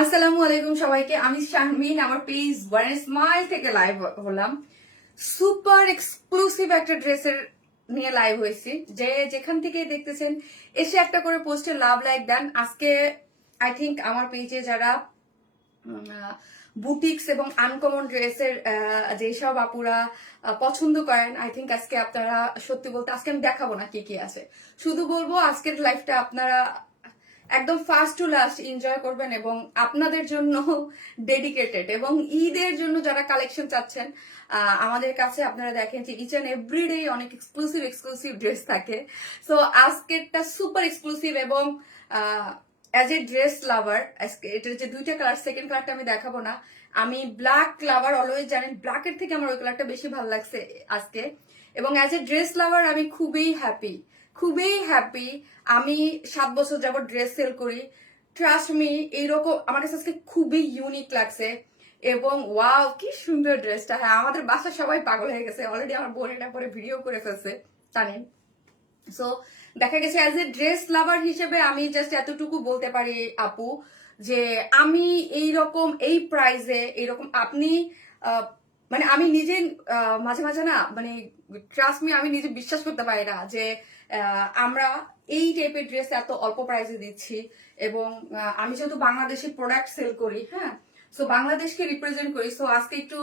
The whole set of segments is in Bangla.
আসসালামু আলাইকুম সবাইকে। আমি শারমিন, আমার পেজ ওয়ান স্মাইল থেকে লাইভ হলাম। সুপার এক্সক্লুসিভ একটা ড্রেসের নিয়ে লাইভ হয়েছি। যে যেখান থেকে দেখতেছেন এসে একটা করে পোস্টে লাভ লাইক ডান। আজকে আই থিঙ্ক আমার পেজে যারা বুটিক্স এবং আনকমন ড্রেসের যেসব আপুরা পছন্দ করেন, আই থিঙ্ক আজকে আপনারা সত্যি বলতে আজকে আমি দেখাবো না কি কি আছে, শুধু বলবো আজকের লাইফটা আপনারা একদম ফার্স্ট টু লাস্ট এনজয় করবেন এবং আপনাদের জন্য ডেডিকেটেড। এবং ঈদের জন্য যারা কালেকশন চাচ্ছেন আমাদের কাছে আপনারা দেখেন যে ইচ অ্যান্ড এভরিডে অনেক এক্সক্লুসিভ ড্রেস থাকে। সো আজকেরটা সুপার এক্সক্লুসিভ এবং অ্যাজ এ ড্রেস লাভার এটার যে দুইটা কালার, সেকেন্ড কালারটা আমি দেখাবো না। আমি ব্ল্যাক লাভার, অলওয়েজ জানেন ব্ল্যাকের থেকে আমার ওই কালারটা বেশি ভালো লাগছে আজকে। এবং অ্যাজ এ ড্রেস লাভার আমি খুবই হ্যাপি। আমি 7 বছর যাবত ড্রেস সেল করি। ট্রাস্ট মি, এইরকম আমার কাছে আজকে খুবই ইউনিক লাগছে। এবং ওয়াও কি সুন্দর ড্রেসটা। হ্যাঁ, আমাদের বাসার সবাই পাগল হয়ে গেছে, অলরেডি আমার বোন এটা পরে ভিডিও করে ফেলছে, জানেন। সো দেখা গেছে অ্যাজ এ ড্রেস লাভার হিসেবে আমি জাস্ট এতটুকু বলতে পারি আপু, যে আমি এইরকম এই প্রাইসে এইরকম আপনি মানে আমি নিজে মাঝে মাঝে না মানে ট্রাস্ট মি আমি নিজে বিশ্বাস করতে পারি না যে আমরা এই টাইপের ড্রেস এত অল্প প্রাইসে দিচ্ছি। এবং আমি যেহেতু বাংলাদেশি প্রোডাক্ট সেল করি, হ্যাঁ, সো বাংলাদেশকে রিপ্রেজেন্ট করি, সো আজকে একটু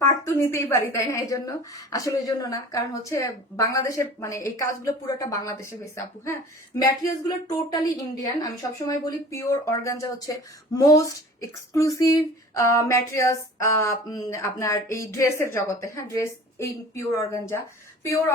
পার্ট তো নিতেই পারি, তাই না? এই জন্য আসলে এই জন্য না, কারণ হচ্ছে বাংলাদেশের মানে এই কাজগুলো পুরোটা বাংলাদেশে হয়েছে আপু। হ্যাঁ, ম্যাটেরিয়ালস গুলো টোটালি ইন্ডিয়ান। আমি সবসময় বলি পিওর অর্গানজা হচ্ছে মোস্ট এক্সক্লুসিভ ম্যাটেরিয়ালস আপনার এই ড্রেসের জগতে। হ্যাঁ, ড্রেস এই পিওর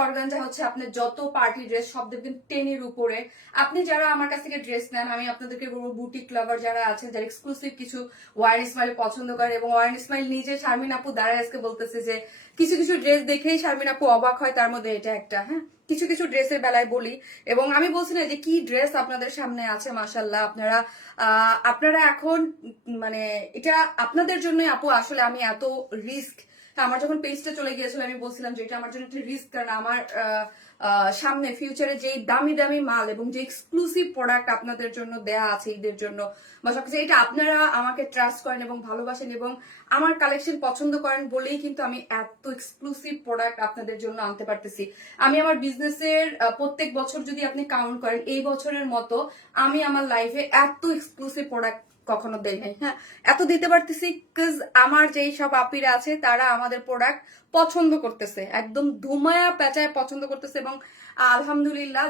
অর্গানজা হচ্ছে আপনার যত পার্টি ড্রেস সব দেখবেন 10 এর উপরে। আপনি যারা আমার কাছ থেকে ড্রেস নেন, আমি আপনাদেরকে বলবো বুটিক লাভার যারা আছেন, যারা এক্সক্লুসিভ কিছু ওয়ার স্মাইল পছন্দ করেন, এবং ওয়ার স্মাইল নিজে শারমিন আপু দাঁড়ায় আজকে বলতেছে যে কিছু কিছু ড্রেস দেখেই শারমিন আপু অবাক হয়, তার মধ্যে এটা একটা। হ্যাঁ, কিছু কিছু ড্রেসের বেলায় বলি, এবং আমি বলছি না যে কি ড্রেস আপনাদের সামনে আছে, মাশাল্লাহ। আপনারা এখন মানে এটা আপনাদের জন্যই আপু। আসলে আমি এত রিস্ক, আমার যখন পেজটা চলে গিয়েছিল আমি বলছিলাম যে এটা আমার জন্য একটা রিস্ক, কারণ আমার সামনে ফিউচারে যে দামি দামি মাল এবং যে এক্সক্লুসিভ প্রোডাক্ট আপনাদের জন্য দেয়া আছে ঈদের জন্য বা সবকিছু, এটা আপনারা আমাকে ট্রাস্ট করেন এবং ভালোবাসেন এবং আমার কালেকশন পছন্দ করেন বলেই কিন্তু আমি এত এক্সক্লুসিভ প্রোডাক্ট আপনাদের জন্য আনতে পারতেছি। আমি আমার বিজনেসের প্রত্যেক বছর যদি আপনি কাউন্ট করেন, এই বছরের মতো আমি আমার লাইফে এত এক্সক্লুসিভ প্রোডাক্ট কখনো দেই নাই। হ্যাঁ, এত দিতে পারতেছি বিকজ আমার যেই সব আপিরা আছে তারা আমাদের প্রোডাক্ট পছন্দ করতেছে, একদম ধুমায়া পেঁচায় পছন্দ করতেছে। এবং আলহামদুলিল্লাহ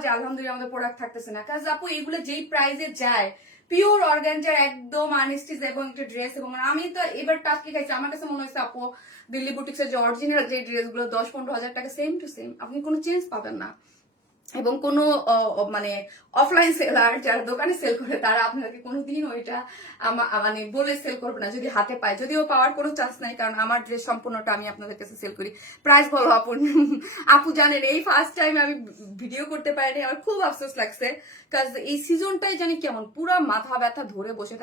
আমাদের প্রোডাক্ট থাকতেছে না, কাজ আপু এগুলো যেই প্রাইসে যায় পিওর অর্গানজার একদম আনস্টিচ এবং একটা ড্রেস। এবং আমি তো এবার টাকি খাইছি, আমার কাছে মনে হয়েছে আপু দিল্লি বুটিক্সের যে অরিজিনাল যে ড্রেসগুলো 10-15 হাজার টাকা সেম টু সেম, আপনি কোনো চেঞ্জ পাবেন না। এবং কোনো মানে অফলাইন সেলার যারা দোকানে সেল করে তারা আপনাকে কোনোদিন ওইটা মানে বলে সেল করবে না যদি হাতে পায়, যদিও পাওয়ার কোনো চান্স নাই, কারণ আমার ড্রেস সম্পূর্ণটা আমি আপনাদের কাছে সেল করি। প্রাইস বলো আপু। আপু জানেন এই ফার্স্ট টাইম আমি ভিডিও করতে পারিনি, আমার খুব আফসোস লাগছে, কাজ এই সিজনটাই জানি কেমন পুরা মাথা ব্যথা ধরে বসে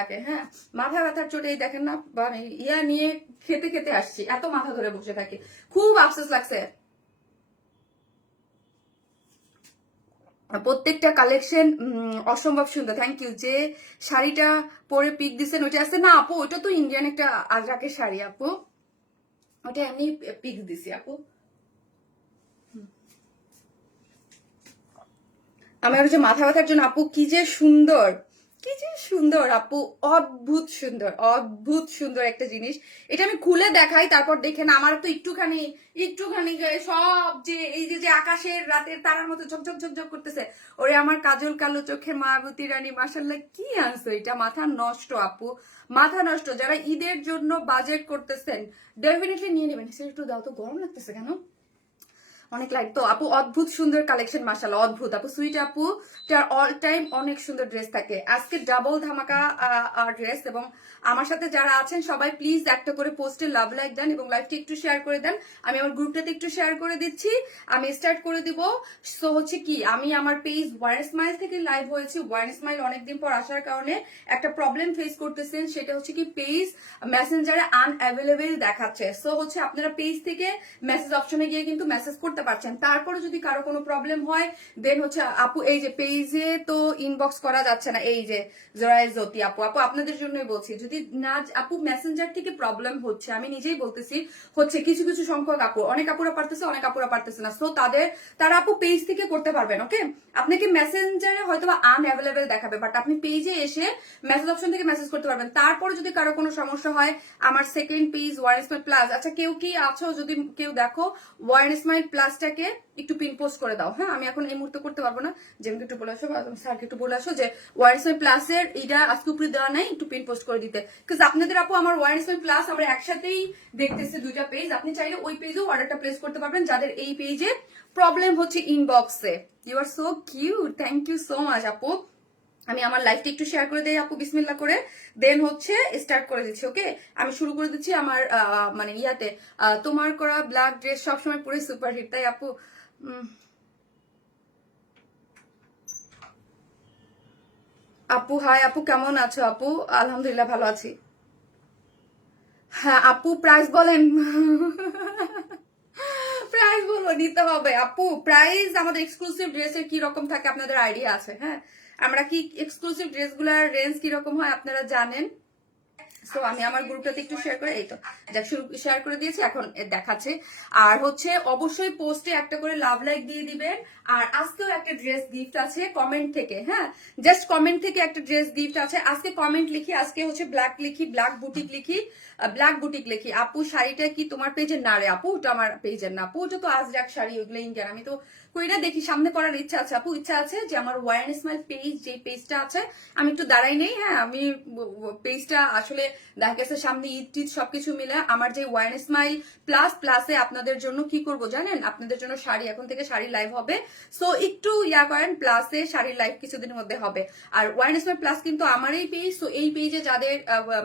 থাকে, হ্যাঁ, মাথা ব্যথার চোটেই দেখেন না মানে ইয়া নিয়ে খেতে খেতে আসছি, এত মাথা ধরে বসে থাকে, খুব আফসোস লাগছে। প্রত্যেকটা কালেকশন অসম্ভব সুন্দর, থ্যাংক ইউ। যে শাড়িটা পরে পিক দিচ্ছেন ওইটা আছে না আপু, ওইটা তো ইন্ডিয়ান একটা আজরাকের শাড়ি আপু, ওটা এমনি পিক দিছি আপু। আমার হচ্ছে মাথা ব্যথার জন্য আপু কি যে সুন্দর আপু, অদ্ভুত সুন্দর একটা জিনিস। এটা আমি খুলে দেখাই, তারপর দেখেন আমার তো একটুখানি সব যে এই যে আকাশের রাতের তারার মতো ঝকঝক করতেছে, ওরে আমার কাজল কালো চোখে মায়াবতী রানী, মাশাল্লাহ কি আনছো এটা, মাথা নষ্ট আপু, মাথা নষ্ট। যারা ঈদের জন্য বাজেট করতেছেন ডেফিনেটলি নিয়ে নেবেন। সে একটু দাও তো, গরম লাগতেছে কেন, অনেক লাইট তো আপু। অদ্ভুত সুন্দর কালেকশন, মাশাআল্লাহ অদ্ভুত আপু। সুইট আপু তার অল টাইম অনেক সুন্দর ড্রেস থাকে, আজকে ডাবল ধামাকা ড্রেস। এবং আমার সাথে যারা আছেন সবাই প্লিজ একটা করে পোস্টে লাভ লাইক দেন এবং লাইভটি একটু শেয়ার করে দেন। আমি আমার গ্রুপটাতে একটু শেয়ার করে দিচ্ছি, আমি স্টার্ট করে দিব। সো হচ্ছে কি, আমি আমার পেজ ওয়ান স্মাইল থেকে লাইভ হয়েছি। ওয়ান স্মাইল অনেকদিন পর আসার কারণে একটা প্রবলেম ফেস করতেছেন, সেটা হচ্ছে কি পেজ মেসেঞ্জারে আনঅ্যাভেলেবেল দেখাচ্ছে। সো হচ্ছে আপনারা পেজ থেকে মেসেজ অপশনে গিয়ে কিন্তু মেসেজ করতে করতে পারছেন, তারপরে যদি কারো কোনো প্রবলেম হয় দেন হচ্ছে আপু এই যে পেজে তো ইনবক্স করা যাচ্ছে না, এই যে জোরায় জ্যোতি আপু, আপু আপনাদের জন্যই বলছি, যদি না আপু মেসেঞ্জার থেকে প্রবলেম হচ্ছে, আমি নিজেই বলতেছি হচ্ছে, কিছু কিছু সংখ্যক আপু, অনেক আপুরা পারতেছে অনেক আপুরা পারতেছে না, সো তারা আপু পেজ থেকে করতে পারবেন। ওকে, আপনাকে মেসেঞ্জারে হয়তো বা আনঅ্যাভেলেবেল দেখাবে, বাট আপনি পেজে এসে মেসেজ অপশন থেকে মেসেজ করতে পারবেন। তারপরে যদি কারো কোনো সমস্যা হয়, আমার second page one smile plus, আচ্ছা কেউ কি আছো, যদি কেউ দেখো ওয়ান স্মাইল প্লাসটাকে একটু পিন পোস্ট করে দাও। হ্যাঁ, আমি এখন এই মুহূর্তে করতে পারবো না, যেমন একটু বলে আসো, স্যারকে একটু বলে আসো যে ওয়ান স্মাইল প্লাসের এটা আজকে উপরে দেওয়া নাই, একটু পিন পোস্ট করে দিতে, বিকজ আপনাদের আপু আমার ওয়ান স্মাইল প্লাস আমরা একসাথেই দেখতেছি দুইটা পেজ, আপনি চাইলে ওই পেজেও অর্ডারটা প্লেস করতে পারবেন যাদের এই পেজে প্রবলেম হচ্ছে ইনবক্সে। You are so cute, thank you so much আপু। আমি আমার লাইফটা একটু শেয়ার করে দিই আপু, বিসমিল্লাহ করে, দেন হচ্ছে স্টার্ট করে দিচ্ছি। ওকে, আমি শুরু করে দিচ্ছি আমার মানে ইয়াতে, তোমার করা ব্ল্যাক ড্রেস সবসময় পুরো সুপার হিট, তাই আপু? আপু হাই আপু, কেমন আছো আপু? আলহামদুলিল্লাহ ভালো আছি। হ্যাঁ আপু, প্রাইস বলেন। প্রাইস বলো, নিতে হবে আপু। প্রাইস আমাদের এক্সক্লুসিভ ড্রেসের কি রকম থাকে আপনাদের আইডিয়া আছে? হ্যাঁ, আমরা কি এক্সক্লুসিভ ড্রেসগুলোর রেঞ্জ কি রকম হয় আপনারা জানেন। সো আমি আমার গ্রুপটাতে একটু শেয়ার করে, এই তো দেখ শুরু শেয়ার করে দিয়েছি, এখন দেখাচ্ছে। আর হচ্ছে অবশ্যই পোস্টে একটা করে লাভ লাইক দিয়ে দিবেন। আর আজকেও একটা ড্রেস গিফট আছে কমেন্ট থেকে। হ্যাঁ, জাস্ট কমেন্ট থেকে একটা ড্রেস গিফট আছে। আজকে কমেন্ট লিখি, আজকে হচ্ছে ব্ল্যাক লিখি, ব্ল্যাক বুটিক লিখি, ব্ল্যাক বুটিক লিখি। আপু শাড়িটা কি তোমার পেজের? না রে আপু, ওটা আমার পেজের না আপু, ওটা তো আজরাক শাড়ি, ওইগুলো ইন্ডিয়ান। আমি তো কইরা দেখি, সামনে করার ইচ্ছা আছে আপু, ইচ্ছা আছে যে আমার ওয়ান স্মাইল পেজ, যে পেজটা আছে, আমি একটু দাঁড়াই নেই। হ্যাঁ, আমি পেজটা আসলে দেখা গেছে সামনে ঈদ টিদ সবকিছু মিলে আমার যে ওয়ান স্মাইল প্লাস প্লাসে আপনাদের জন্য কি করব জানেন, আপনাদের জন্য শাড়ি, এখন থেকে শাড়ি লাইভ হবে। সো একটু ইয়া করেন, প্লাসে শাড়ির লাইভ কিছুদিনের মধ্যে হবে। আর ওয়ান স্মাইল প্লাস কিন্তু আমার এই পেজ, সো এই পেজে যাদের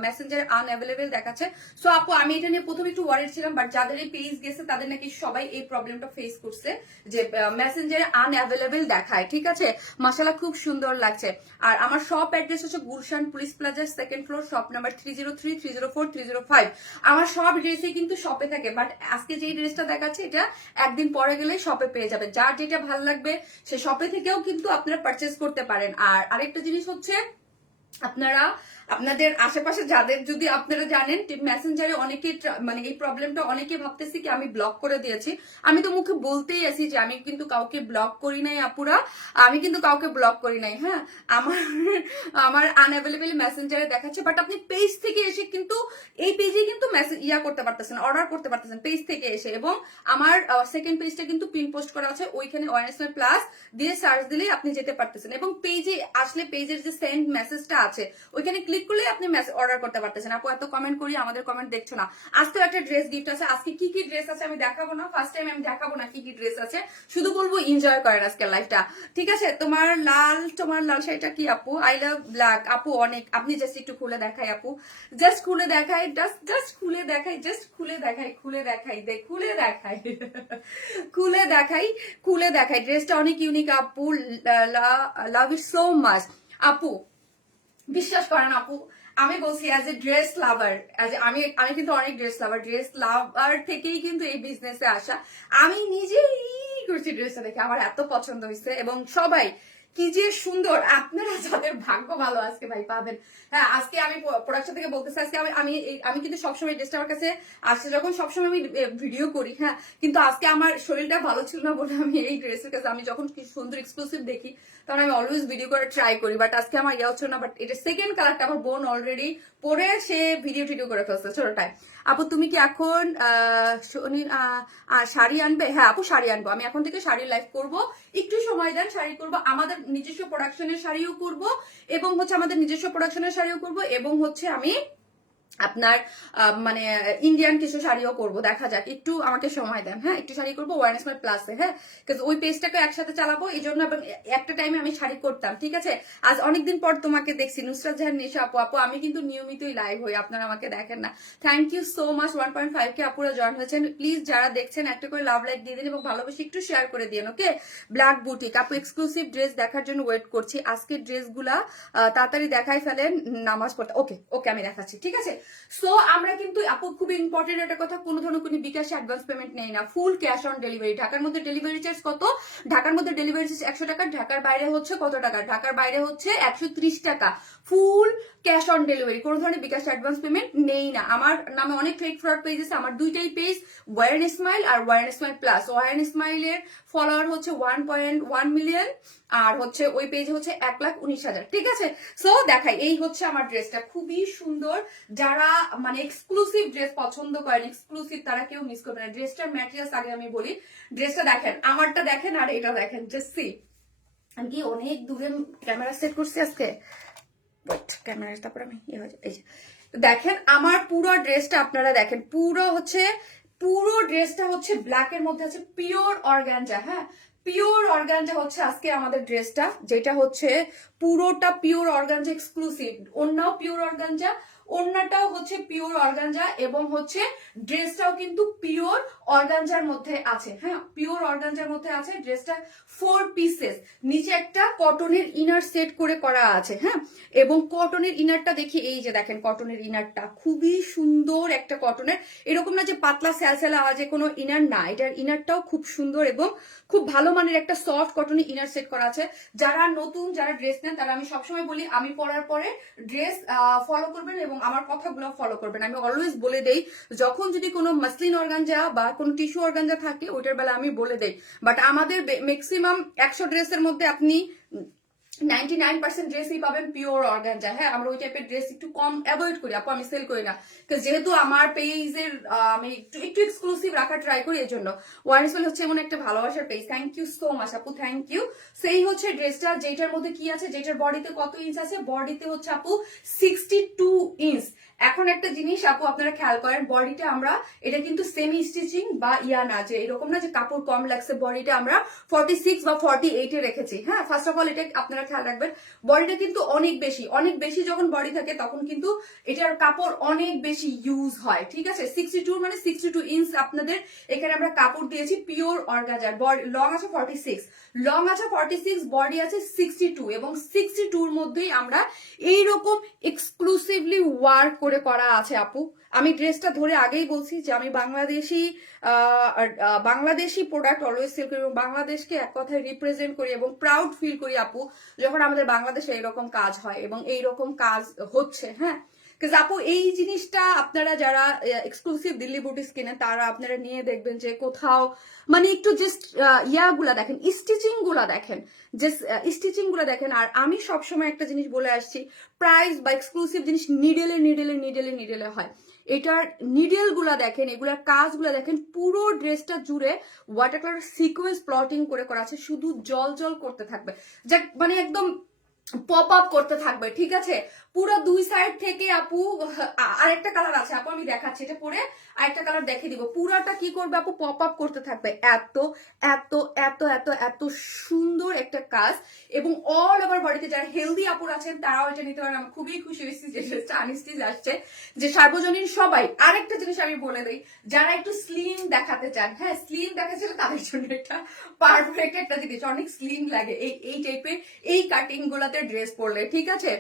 মেসেঞ্জারে আনঅ্যাভেলেবেল দেখাচ্ছে, সো আপু আমি এটা নিয়ে প্রথমে একটু ওয়ারিড ছিলাম, বাট যাদের এই পেজ গেছে তাদের নাকি সবাই এই প্রবলেমটা ফেস করছে যে মেসেঞ্জারে আনঅ্যাভেলেবেল দেখায়। ঠিক আছে, মাশাআল্লাহ খুব সুন্দর লাগছে। আর আমার শপ অ্যাড্রেস হচ্ছে গুলশান পুলিশ প্লাজার সেকেন্ড ফ্লোর, শপ নাম্বার 303, 304, 305। আমার সব ড্রেসই কিন্তু শপে থাকে, বাট আজকে যে ড্রেসটা দেখাচ্ছে এটা একদিন পরে গেলে শপে পেয়ে যাবে। যার যেটা ভালো লাগবে সে শপে থেকেও কিন্তু আপনারা পারচেস করতে পারেন। আর আরেকটা জিনিস হচ্ছে, আপনারা আপনাদের আশেপাশে যাদের, যদি আপনারা জানেন মেসেঞ্জারে অনেকে মানে এই প্রবলেমটা অনেকে ভাবতেছি কি আমি ব্লক করে দিয়েছি, আমি তো মুখে বলতেই আছি যে আমি কিন্তু কাউকে ব্লক করি নাই আপুরা, আমি কিন্তু কাউকে ব্লক করি নাই। হ্যাঁ, আমার আমার আনঅ্যাভেলেবল মেসেঞ্জারে দেখাচ্ছে, বাট আপনি পেজ থেকে এসে কিন্তু এই পেজে কিন্তু মেসেজ ইয়া করতে পারতেছেন, অর্ডার করতে পারতেছেন পেজ থেকে এসে। এবং আমার সেকেন্ড পেজটা কিন্তু পিন পোস্ট করা আছে, ওইখানে ওয়ারনেস প্লাস দিয়ে সার্চ দিলেই আপনি যেতে পারতেছেন। এবং পেজে আসলে পেজের যে সেন্ড মেসেজটা আছে ওইখানে ক্লিক করলে আপনি অর্ডার করতে পারতেছেন। আপু এত কমেন্ট করি, আমাদের কমেন্ট দেখছো না। আজকে একটা ড্রেস গিফট আছে। আজকে কি কি ড্রেস আছে আমি দেখাবো না, ফার্স্ট টাইম আমি দেখাবো না কি কি ড্রেস আছে, শুধু বলবো এনজয় করেন আজকের লাইফটা। ঠিক আছে, তোমার লাল শাড়িটা কি আপু? আই লাভ ব্ল্যাক আপু, অনেক। আপনি জাস্ট একটু খুলে দেখাই আপু, জাস্ট খুলে দেখাই, জাস্ট খুলে দেখাই, জাস্ট খুলে দেখাই, খুলে দেখাই, খুলে দেখাই, খুলে দেখাই, খুলে দেখাই। ড্রেসটা অনেক ইউনিক আপু, লাভ ইট সো মাচ আপু। বিশ্বাস করেন আপু, আমি বলছি অ্যাজ এ ড্রেস লাভার, আমি আমি কিন্তু অনেক ড্রেস লাভার থেকেই কিন্তু এই বিজনেসে আসা। আমি নিজেই করছি ড্রেসটা দেখে, আমার এত পছন্দ হয়েছে। এবং সবাই কি যে সুন্দর, আপনারা যাদের ভাগ্য ভালো আজকে ভাই পাবেন। হ্যাঁ, আজকে আমি প্রোডাকশন থেকে বলতেছি, আজকে আমি আমি কিন্তু সবসময় ড্রেসটা আমার কাছে আসছে যখন, সবসময় আমি ভিডিও করি। হ্যাঁ, কিন্তু আজকে আমার শরীরটা ভালো ছিল না বলে আমি এই ড্রেসের কাছে, আমি যখন কি সুন্দর এক্সক্লুসিভ দেখি তখন আমি অলওয়েজ ভিডিও করে ট্রাই করি, বাট আজকে আমার ইয়ে হচ্ছে না। বাট এটা সেকেন্ড কালারটা আমার বোন অলরেডি পরে সে ভিডিও টিডিও করে ফেলছে ছোটটায়। আপু তুমি কি এখন শাড়ি আনবে? হ্যাঁ আপু, শাড়ি আনবো, আমি এখন থেকে শাড়ি লাইভ করব, একটু সময় দেন, শাড়ি করব, আমাদের নিজস্ব প্রোডাকশনের শাড়িও করব, এবং হচ্ছে আমাদের নিজস্ব প্রোডাকশনের শাড়িও করব, এবং হচ্ছে আমি আপনার মানে ইন্ডিয়ান কিছু শাড়িও করব, দেখা যাক, একটু আমাকে সময় দেন। হ্যাঁ, একটু শাড়ি করবো ওয়ান স্মার্ট প্লাসে। হ্যাঁ, ওই পেজটাকে একসাথে চালাবো, এই জন্য একটা টাইমে আমি শাড়ি করতাম। ঠিক আছে, আজ অনেকদিন পর তোমাকে দেখছি, নুসরাত জাহান নিশা আপু। আপু আমি কিন্তু নিয়মিতই লাইভ হই, আপনারা আমাকে দেখেন না। Thank you so much, 1.5K আপুরা জয়েন হয়েছেন। প্লিজ যারা দেখছেন একটা করে লাভ লাইক দিয়ে দিন এবং ভালোবেসে একটু শেয়ার করে দিন। ওকে, ব্ল্যাক বুটিক আপু, এক্সক্লুসিভ ড্রেস দেখার জন্য ওয়েট করছি। আজকের ড্রেসগুলা তাড়াতাড়ি দেখাই ফেলেন, নামাজ পড়তে। ওকে ওকে, আমি দেখাচ্ছি। ঠিক আছে, সো আমরা কিন্তু আপু খুব ইম্পর্টেন্ট একটা কথা, কোনো ধরনের কোনো বিকাশে অ্যাডভান্স পেমেন্ট নেই না, ফুল ক্যাশ অন ডেলিভারি। ঢাকার মধ্যে ডেলিভারি চার্জ কত? ঢাকার মধ্যে ডেলিভারি চার্জ 100 টাকা, ঢাকার বাইরে হচ্ছে কত টাকা? ঢাকার বাইরে হচ্ছে 130 টাকা। ফুল ক্যাশ অন ডেলিভারি, কোনো ধরনের বিকাশ অ্যাডভান্স পেমেন্ট নেই না। আমার নামে অনেক ফেক ফ্রড পেজ আছে, আমার দুইটাই পেজ, ওয়ারেন স্মাইল আর ওয়ারেন স্মাইল প্লাস। ওয়ারেন স্মাইলের ফলোয়ার হচ্ছে 1.1 মিলিয়ন, আর হচ্ছে ওই পেজে হচ্ছে 1,19,000। ঠিক আছে, সো দেখাই, এই হচ্ছে আমার ড্রেসটা, খুবই সুন্দর। যারা মানে এক্সক্লুসিভ ড্রেস পছন্দ করেন, এক্সক্লুসিভ, তারা কেউ মিস করবে না। ড্রেসটার ম্যাটেরিয়ালস আগে আমি বলি, ড্রেসটা দেখেন, আমারটা দেখেন আর এটা দেখেন, জাস্ট সি। আমি কি অনেক দূরে ক্যামেরা সেট করছি আজকে, ওয়েট, ক্যামেরা, তারপর আমি এই যে দেখেন আমার পুরো ড্রেসটা, আপনারা দেখেন পুরো ড্রেসটা হচ্ছে ব্ল্যাকের মধ্যে আছে, পিওর অর্গানজা। হ্যাঁ, পিওর অর্গানজা হচ্ছে আজকে আমাদের ড্রেসটা, যেটা হচ্ছে পুরোটা পিওর অর্গানজা এক্সক্লুসিভ। ওড়নাও পিওর অর্গানজা, ওড়নাটাও হচ্ছে পিওর অর্গানজা, এবং হচ্ছে ড্রেসটাও কিন্তু পিওর অর্গানজার মধ্যে আছে। হ্যাঁ, পিওর অর্গানজার মধ্যে আছে। ড্রেসটা 4 পিসেস, নিচে একটা কটনের ইনার সেট করে করা আছে। হ্যাঁ, এবং কটনের ইনারটা দেখি, এই যে দেখেন কটনের ইনারটা খুবই সুন্দর একটা কটনের, এরকম না যে পাতলা স্যালস্যালা আওয়াজে কোনো ইনার না, এটার ইনারটাও খুব সুন্দর এবং খুব ভালো মানের একটা সফট কটনের ইনার সেট করা আছে। যারা নতুন, যারা ড্রেস নেন, তারা আমি সবসময় বলি, আমি পরার পরে ড্রেস ফলো করবেন এবং আমার কথাগুলো ফলো করবেন। আমি অলওয়েজ বলে দেই, যখন যদি কোনো মাসলিন অর্গানজা বা কোনো টিস্যু অর্গানজা থাকে, ওইটার বেলা আমি বলে দেই। বাট আমাদের ম্যাক্সিমাম 100 ড্রেসের মধ্যে আপনি 99% ড্রেসই পাবেন পিওর অর্গানজা। হ্যাঁ, আমরা ওই টাইপের ড্রেস একটু কম অ্যাভয়েড করি আপু, আমি সেল করি না, তো যেহেতু আমার পেজের আমি একটু এক্সক্লুসিভ রাখা ট্রাই করি, এই জন্য। ওয়ারেন্সওয়েল হচ্ছে এমন একটা ভালোবাসার page, thank you so much আপু, থ্যাংক ইউ। সেই হচ্ছে ড্রেসটা, যেটার মধ্যে কি আছে, যেটার বডিতে কত ইঞ্চ আছে, বডিতে হচ্ছে আপু 62 ইঞ্চ। এখন একটা জিনিস আপু আপনারা খেয়াল করেন, বডিটা আমরা, এটা কিন্তু সেমি স্টিচিং বা ইয়া না, যে এরকম না যে কাপড় কম লাগছে, বডিটা আমরা 46 বা 48 এ রেখেছি। হ্যাঁ, ফার্স্ট অফ অল এটা আপনারা খেয়াল রাখবেন, বডিটা কিন্তু অনেক বেশি যখন বডি থাকে, তখন কিন্তু এটার কাপড় অনেক বেশি ইউজ হয়। ঠিক আছে, 62 মানে 62 ইঞ্চ আপনাদের এখানে আমরা কাপড় দিয়েছি পিওর অর্গানজার। লং আছে 46, বডি আছে 62, এবং 62 এর মধ্যেই আমরা এইরকম এক্সক্লুসিভলি ওয়ার্ক করে করা আছে আপু। আমি ড্রেসটা ধরে আগেই বলছি যে আমি বাংলাদেশি প্রোডাক্ট অলওয়েজ সেল করি, এবং বাংলাদেশকে এক কথায় রিপ্রেজেন্ট করি এবং প্রাউড ফিল করি আপু, যখন আমাদের বাংলাদেশে এইরকম কাজ হয় এবং এইরকম কাজ হচ্ছে। হ্যাঁ, আপু এই জিনিসটা আপনারা যারা এক্সক্লুসিভ দিল্লি বুটিক্স কিনেন, তারা আপনারা নিয়ে দেখবেন যে কোথাও মানে একটু জাস্ট ইয়াগুলা দেখেন, স্টিচিং গুলা দেখেন, জাস্ট স্টিচিং গুলা দেখেন। আর আমি সবসময় একটা জিনিস বলে আসছি, প্রাইস বা এক্সক্লুসিভ জিনিস নিডেলে হয়। এটার নিডেল গুলা দেখেন, এগুলার কাজগুলা দেখেন, পুরো ড্রেসটা জুড়ে ওয়াটার কালার সিকোয়েন্স প্লটিং করে করা আছে, শুধু জল করতে থাকবে, যা মানে একদম পপ আপ করতে থাকবে। ঠিক আছে, পুরো দুই সাইড থেকে আপু, আরেকটা কালার আছে আপু, আমি দেখাচ্ছি, এটা পরে আরেকটা কালার দেখিয়ে দিব। পুরাটা কি করবে আপু, পপ আপ করতে থাকবে। এত এত এত এত এত সুন্দর একটা কাজ, এবং অল ওভার বডিতে যারা হেলদি আপুর আছেন, তারাও এটা নিতে পারেন। আমি খুবই খুশি হয়েছি যে ড্রেসটা আনস্টিচ আসছে, যে সার্বজনীন সবাই। আরেকটা জিনিস আমি বলে দিই, যারা একটু স্লিম দেখাতে চান, হ্যাঁ স্লিম দেখাচ্ছিল, তাদের জন্য এটা পারফেক্ট একটা জিনিস, অনেক স্লিম লাগে এই টাইপের এই কাটিং গুলাতে ড্রেস পরলে। ঠিক আছে,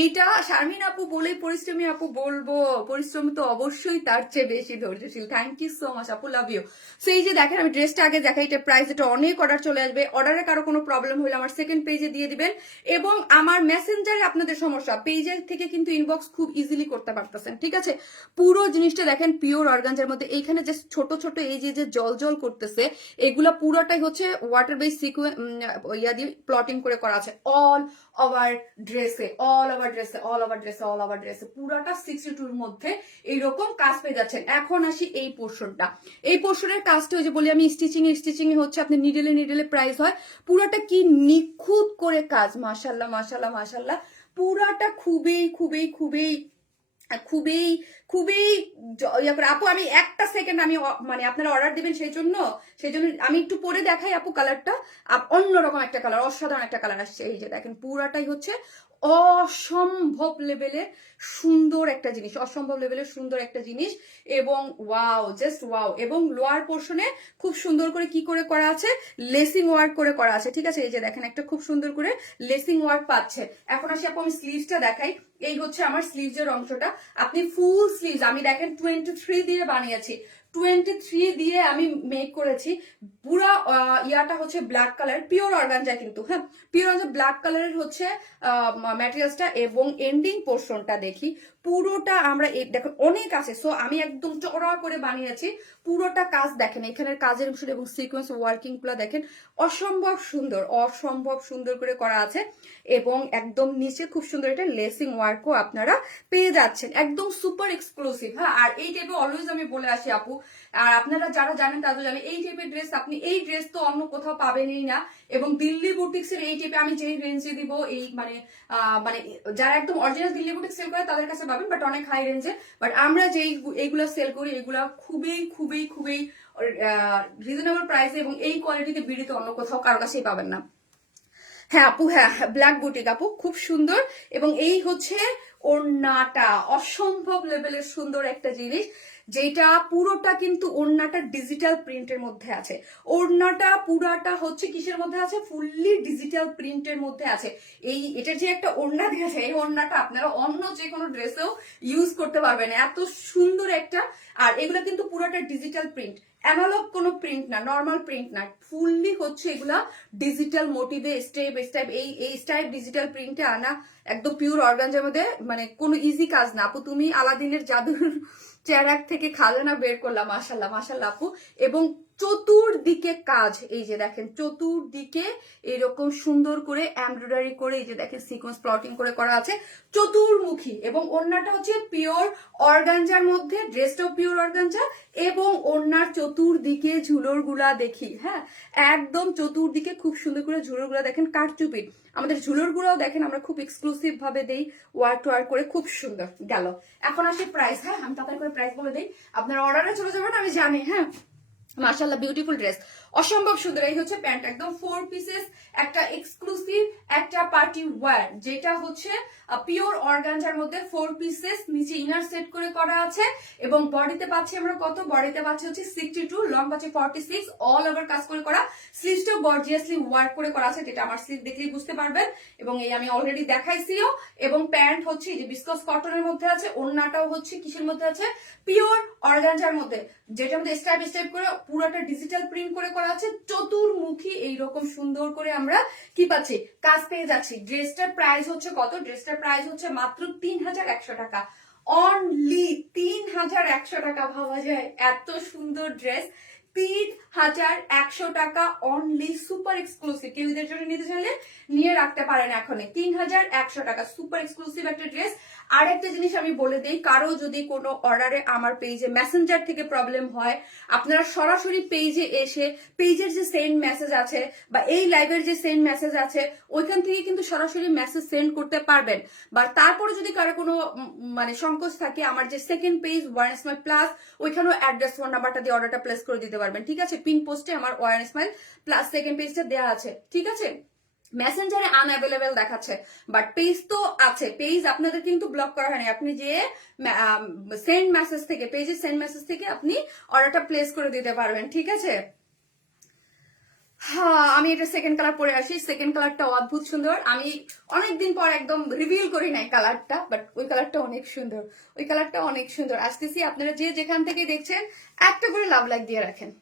এইটা শারমিন আপু বলে পরিশ্রমী আপু বলবো, পরিশ্রমী তো অবশ্যই, তার চেয়ে বেশি ধৈর্যশীল। থ্যাংক ইউ সো মাচ আপু, লাভ ইউ। সো এই যে দেখেন, আমি ড্রেসটা আগে দেখাই, এটা প্রাইস, এটা অনেক অর্ডার চলে আসবে। অর্ডারে কারো কোনো প্রবলেম হলে আমার সেকেন্ড পেজে দিয়ে দিবেন, এবং আমার মেসেঞ্জারে আপনাদের সমস্যা, পেজের থেকে কিন্তু ইনবক্স খুব ইজিলি করতে পারতেছেন। ঠিক আছে, পুরো জিনিসটা দেখেন পিওর অর্গানজার মধ্যে। এইখানে যে ছোট ছোট এই যে জল করতেছে, এগুলা পুরোটাই হচ্ছে ওয়াটার বেস সিকোয়েন্স ইয়া দিয়ে প্লটিং করে করা আছে। অল ওভার ড্রেসে পুরাটা 62 এর মধ্যে এইরকম কাজ পেয়ে যাচ্ছেন। এখন আসি এই পোর্শনটা, এই পোর্শনের কাজটা ওই যে বলি আমি, স্টিচিং এ হচ্ছে আপনি নিডেলে প্রাইস হয়। পুরাটা কি নিখুঁত করে কাজ, মাশাল্লাহ, পুরাটা খুবই আপু, আমি একটা সেকেন্ড, আমি মানে আপনারা অর্ডার দিবেন, সেই জন্য আমি একটু পরে দেখাই আপু। কালারটা অন্যরকম একটা কালার, অসাধারণ একটা কালার আসছে। এই যে দেখেন, পুরাটাই হচ্ছে অসম্ভব লেভেলের সুন্দর একটা জিনিস, অসম্ভব লেভেলের সুন্দর একটা জিনিস। এবং ওয়াও, জাস্ট ওয়াও। এবং লোয়ার পোর্শনে খুব সুন্দর করে কি করে করা আছে, লেসিং ওয়ার্ক করে করা আছে, ঠিক আছে। এই যে দেখেন একটা খুব সুন্দর করে লেসিং ওয়ার্ক পাচ্ছে। এখন আসি আপু আমি স্লিভসটা দেখাই। এই হচ্ছে আমার স্লিভসের অংশটা। আপনি ফুল স্লিভস আমি দেখেন 23 দিয়ে বানিয়েছি, 23 দিয়ে আমি মেক করেছি। পুরা ইয়াটা হচ্ছে ব্ল্যাক কালার, পিওর অর্গানজা কিন্তু, হ্যাঁ পিওর অর্গানজা ব্ল্যাক কালারের হচ্ছে ম্যাটেরিয়ালসটা। এবং এন্ডিং পোর্শনটা দেখি, পুরোটা আমরা দেখুন অনেক আছে, সো আমি একদম চড়া করে বানিয়েছি। পুরোটা কাজ দেখেন, এখানের কাজের বিষয় এবং সিকোয়েন্স ওয়ার্কিং গুলো দেখেন, অসম্ভব সুন্দর, অসম্ভব সুন্দর করে করা আছে। এবং একদম নিচে খুব সুন্দর একটা লেসিং ওয়ার্কও আপনারা পেয়ে যাচ্ছেন, একদম সুপার এক্সক্লুসিভ। হ্যাঁ, আর এই টাইপের অলওয়েজ আমি বলে আসি আপু, আর আপনারা যারা জানেন তারা জানেন, এই টাইপের ড্রেস আপনি এই ড্রেস তো অন্য কোথাও পাবেনই না। এবং দিল্লি বুটিক্স এর এই টাইপে আমি যেই রেঞ্জে দিব, এই মানে মানে যারা একদম অরিজিনাল দিল্লি বুটিক সেল করে তাদের কাছে পাবেন, বাট অনেক হাই রেঞ্জে। বাট আমরা যেই এইগুলা সেল করি এগুলা খুবই খুবই খুবই রিজনেবল প্রাইসে এবং এই কোয়ালিটিতে বিড়িতে অন্য কোথাও কারো কাছেই পাবেন না। হ্যাঁ আপু, হ্যাঁ ব্ল্যাক বুটিক আপু, খুব সুন্দর। এবং এই হচ্ছে ওড়নাটা, অসম্ভব লেভেলের সুন্দর একটা জিনিস, যেটা পুরোটা কিন্তু ওড়নাটা ডিজিটাল প্রিন্টের মধ্যে আছে। ওড়নাটা পুরাটা হচ্ছে কিসের মধ্যে আছে, ফুললি ডিজিটাল প্রিন্টের মধ্যে আছে। এটার যে একটা ওড়না দিয়েছে, এই ওড়নাটা আপনারা অন্য যে কোনো ড্রেসেও ইউজ করতে পারবেন, এত সুন্দর একটা। আর এগুলো কিন্তু পুরোটা ডিজিটাল প্রিন্ট, অ্যানালগ কোনো প্রিন্ট না, নর্মাল প্রিন্ট না, ফুললি হচ্ছে এগুলা ডিজিটাল মোটিভে স্টেপ স্টেপ এই স্টাইপ ডিজিটাল প্রিন্টে আনা, একদম পিওর অর্গানজার মধ্যে। মানে কোনো ইজি কাজ না আপু, তুমি আলাদিনের জাদুর চেরাক থেকে খাজানা বের করলাম, মাশাল্লাহ মাশাল্লাহ আপু। এবং চতুর্দিকে কাজ, এই যে দেখেন চতুর্দিকে এরকম সুন্দর করে এমব্রয়ডারি করে, এই যে দেখেন সিকোয়েন্স প্লটিং করে করা আছে চতুর্মুখী। এবং ওড়নাটা হচ্ছে পিওর অর্গানজার মধ্যে, ড্রেসটাও পিওর অর্গানজা। এবং ওড়নার চতুর্দিকে ঝুলোর গুলা দেখি, হ্যাঁ একদম চতুর্দিকে খুব সুন্দর করে ঝুলোর গুলা দেখেন, কারচুপির। আমাদের ঝুলোর গুলাও দেখেন আমরা খুব এক্সক্লুসিভ ভাবে দেই, ওয়ার্ক টু ওয়ার্ক করে, খুব সুন্দর গেল। এখন আসি প্রাইস, হ্যাঁ আমি তাড়াতাড়ি করে প্রাইস বলে দিই, আপনার অর্ডারে চলে যাবেন আমি জানি। হ্যাঁ মাশাআল্লাহ, বিউটিফুল ড্রেস, অসম্ভব সুন্দর। এই হচ্ছে প্যান্ট, একদম 4 পিসেস, একটা এক্সক্লুসিভ একটা পার্টি ওয়্যার, যেটা হচ্ছে পিওর অর্গানজার মধ্যে 4 পিসেস, নিচে ইনার সেট করে করা আছে। এবং বডিতে পাচ্ছি আমরা কত, বডিতে পাচ্ছি হচ্ছে 62, লং পাচ্ছি 46, অল ওভার কাজ করে করা। স্লিভসটাও গর্জিয়াসলি ওয়ার্ক করে করা আছে, যেটা আমার স্লিভ দেখলেই বুঝতে পারবেন। এবং এই আমি অলরেডি দেখাইছিও। এবং প্যান্ট হচ্ছে এই যে বিসকস কটনের মধ্যে আছে, ওড়নাটাও হচ্ছে কিসের মধ্যে আছে, পিওর অর্গানজার মধ্যে, যেটার মধ্যে স্টেপ স্টেপ করে পুরোটা ডিজিটাল প্রিন্ট করে করা আছে, চতুর্মুখী এইরকম সুন্দর করে আমরা কি পাচ্ছি, কাজ পেয়ে যাচ্ছি। ড্রেসটার প্রাইস হচ্ছে কত, ড্রেসটার প্রাইস হচ্ছে মাত্র 3100 টাকা, অনলি 3100 টাকা। ভাবা যায় এত সুন্দর ড্রেস 3100 টাকা অনলি, সুপার এক্সক্লুসিভ। কেউ এদের জন্য নিতে চাইলে নিয়ে রাখতে পারেন এখন, 3100 টাকা সুপার এক্সক্লুসিভ একটা ড্রেস। আর একটা জিনিস আমি বলে দিই, কারো যদি কোনো অর্ডারে আমার পেজে মেসেঞ্জার থেকে প্রবলেম হয়, আপনারা সরাসরি পেজে এসে, পেজের যে সেন্ড মেসেজ আছে বা এই লাইভের যে সেন্ড মেসেজ আছে, ওইখান থেকে কিন্তু সরাসরি মেসেজ সেন্ড করতে পারবেন। বা তারপরে যদি কারো কোনো মানে সংকোচ থাকে, আমার যে second page one smile plus, ওইখানেও অ্যাড্রেস ফোন নাম্বারটা দিয়ে অর্ডারটা প্লেস করে দিতে পারবেন, ঠিক আছে। পিন পোস্টে আমার ওয়ান স্মাইল প্লাস সেকেন্ড পেজটা দেওয়া আছে, ঠিক আছে। মেসেঞ্জারে আনঅ্যাভেলেবেল দেখাচ্ছে, বাট পেজ তো আছে, পেজ আপনাদের কিন্তু ব্লক করা হয়নি। আপনি যে সেন্ড মেসেজ থেকে, পেজের সেন্ড মেসেজ থেকে আপনি অর্ডারটা প্লেস করে দিতে পারবেন, ঠিক আছে। হ্যাঁ আমি এটা সেকেন্ড কালার পরে আসি, সেকেন্ড কালারটা অদ্ভুত সুন্দর। আমি অনেকদিন পর একদম রিভিল করি নাই কালারটা, বাট ওই কালারটা অনেক সুন্দর, ওই কালারটা অনেক সুন্দর। আসতেছি, আপনারা যে যেখান থেকে দেখছেন একটা করে লাভ লাইক দিয়ে রাখেন।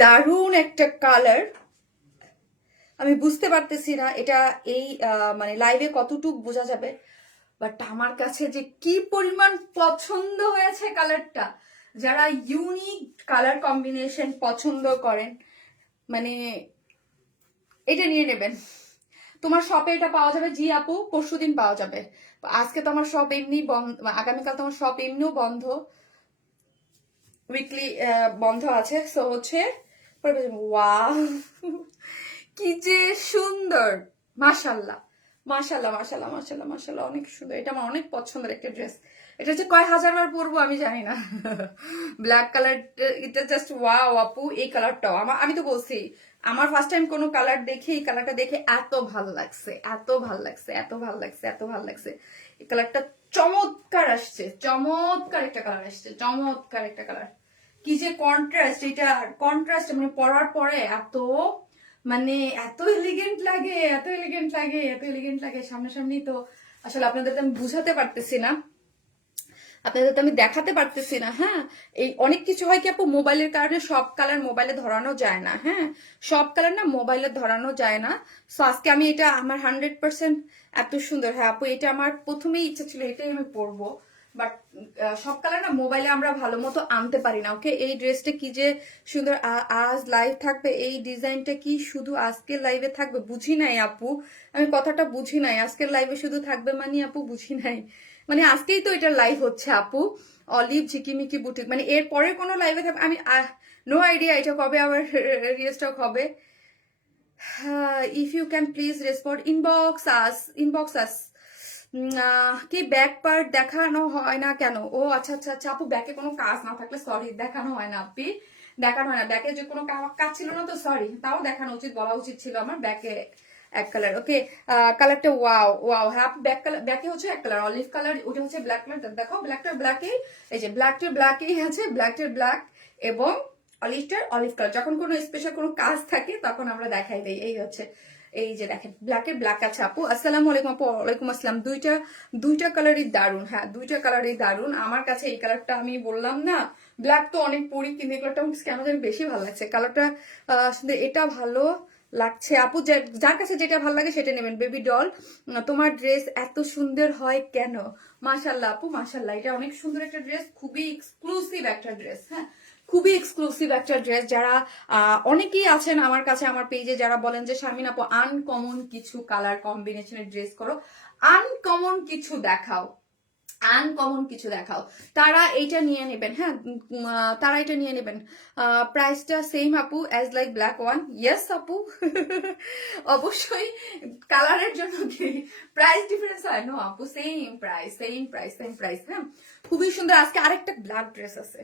দারুণ একটা কালার। আমি বুঝতে পারতেছি না এটা এই মানে লাইভে কতটুক বোঝা যাবে, বাট আমার কাছে যে কি পরিমাণ পছন্দ হয়েছে কালারটা। যারা ইউনিক কালার কম্বিনেশন পছন্দ করেন, মানে এটা নিয়ে নেবেন। তোমার শপে এটা পাওয়া যাবে? জি আপু, পরশুদিন পাওয়া যাবে। আজকে তো আমার শপ এমনি বন্ধ, আগামীকাল তোমার শপ এমনিও বন্ধ, উইকলি বন্ধ আছে। সো হচ্ছে ওয়াও, কি যে সুন্দর, মাশাল্লাহ মাশাল্লাহ মাশাল্লাহ মাশাল্লাহ মাশাল্লাহ, অনেক সুন্দর। এটা আমার অনেক পছন্দের একটা ড্রেস। এটা হচ্ছে কয় হাজারবার পরবো আমি জানি না। ব্ল্যাক কালার, এটা জাস্ট ওয়াও আপু। এই কালারটাও আমি তো বলছি, আমার ফার্স্ট টাইম কোনো কালার দেখে এই কালারটা দেখে এত ভাল লাগছে, এত ভাল লাগছে, এত ভাল লাগছে, এত ভাল লাগছে। এই কালারটা চমৎকার আসছে, চমৎকার একটা কালার আসছে, চমৎকার একটা কালার। কি যে কন্ট্রাস্ট, এটা কন্ট্রাস্ট মানে পরার পরে এত মানে এত এলিগেন্ট লাগে, এত এলিগেন্ট লাগে, এত এলিগেন্ট লাগে। সামনাসামনি তো আসলে আপনাদের আমি বুঝাতে পারতেছি না, আপনাদের তো আমি দেখাতে পারতেছি না। হ্যাঁ, এই অনেক কিছু হয় কি আপু, মোবাইলের কারণে সব কালার মোবাইলে ধরানো যায় না। হ্যাঁ, সব কালার না মোবাইলে ধরানো যায় না। সো আজকে আমি এটা আমার 100% এত সুন্দর। হ্যাঁ আপু, এটা আমার প্রথমেই ইচ্ছা ছিল এটাই আমি পরবো, বাট সব কালার না মোবাইলে আমরা ভালো মতো আনতে পারি না। ওকে, এই ড্রেসটা কি যে সুন্দর। আজ লাইভ থাকবে, এই ডিজাইনটা কি শুধু আজকের লাইভে থাকবে? বুঝি নাই আপু, আমি কথাটা বুঝি নাই। আজকের লাইভে শুধু থাকবে মানে আপু বুঝি নাই, মানে আজকেই তো এটা লাইভ হচ্ছে আপু। অলিভ ঝিকিমিকি বুটিক, মানে এর পরে কোনো লাইভে থাকবে আমি নো আইডিয়া এটা কবে আবার রিস্টক হবে। If you can please respond, inbox us. কি ব্যাক পার্ট দেখানো হয় না কেন? ও আচ্ছা আচ্ছা আচ্ছা আপু, ব্যাকে কোনো কাজ না থাকলে সরি, দেখানো হয় না আপনি, দেখানো হয় না। ব্যাকে যে কোনো কাজ ছিল না তো সরি, তাও দেখানো উচিত, বলা উচিত ছিল আমার। ব্যাকে এক কালার, ওকে কালারটা ওয়াও ওয়াও। হ্যাঁ ব্যাক কালার, ব্যাকে হচ্ছে এক কালার অলিভ কালার, ওটা হচ্ছে ব্ল্যাক কালার। দেখো ব্ল্যাকটা ব্ল্যাকেই, এই যে ব্ল্যাকটার ব্ল্যাকেই আছে, ব্ল্যাকটার ব্ল্যাক এবং অলিভটার অলিভ কালার। যখন কোনো স্পেশাল কোনো কাজ থাকে তখন আমরা দেখাই দেই। এই হচ্ছে, এই যে দেখেন ব্ল্যাকের ব্ল্যাক আছে আপু। আসসালামু আলাইকুম আপু। ওয়ালাইকুম আসসালাম। দুইটা কালারই দারুন। হ্যাঁ দুইটা কালারই দারুন। আমার কাছে এই কালারটা, আমি বললাম না ব্ল্যাক তো অনেক পরি, কিন্তু এই কালারটা আমার কেন জানি বেশি ভালো লাগছে। কালারটা আসলে এটা ভালো লাগছে আপু। যার কাছে যেটা ভালো লাগে সেটা নেবেন। বেবি ডল, তোমার ড্রেস এত সুন্দর হয় কেন? মাশাল্লাহ আপু মাশাল্লাহ, এটা অনেক সুন্দর একটা ড্রেস, খুবই এক্সক্লুসিভ একটা ড্রেস। হ্যাঁ খুবই এক্সক্লুসিভ একটা ড্রেস। যারা অনেকেই আছেন আমার কাছে, আমার পেজে, যারা বলেন যে শারমিন আপু আনকমন কিছু কালার কম্বিনেশনের ড্রেস করো, আনকমন কিছু দেখাও, আনকমন কিছু দেখাও, তারা এইটা নিয়ে নেবেন। হ্যাঁ তারা এটা নিয়ে নেবেন। প্রাইসটা সেম আপু as like black one. Yes আপু। অবশ্যই কালারের জন্য কি প্রাইস ডিফারেন্স হয়? নো আপু, same price, same price, same price. হ্যাঁ খুবই সুন্দর। আজকে আরেকটা ব্ল্যাক ড্রেস আছে,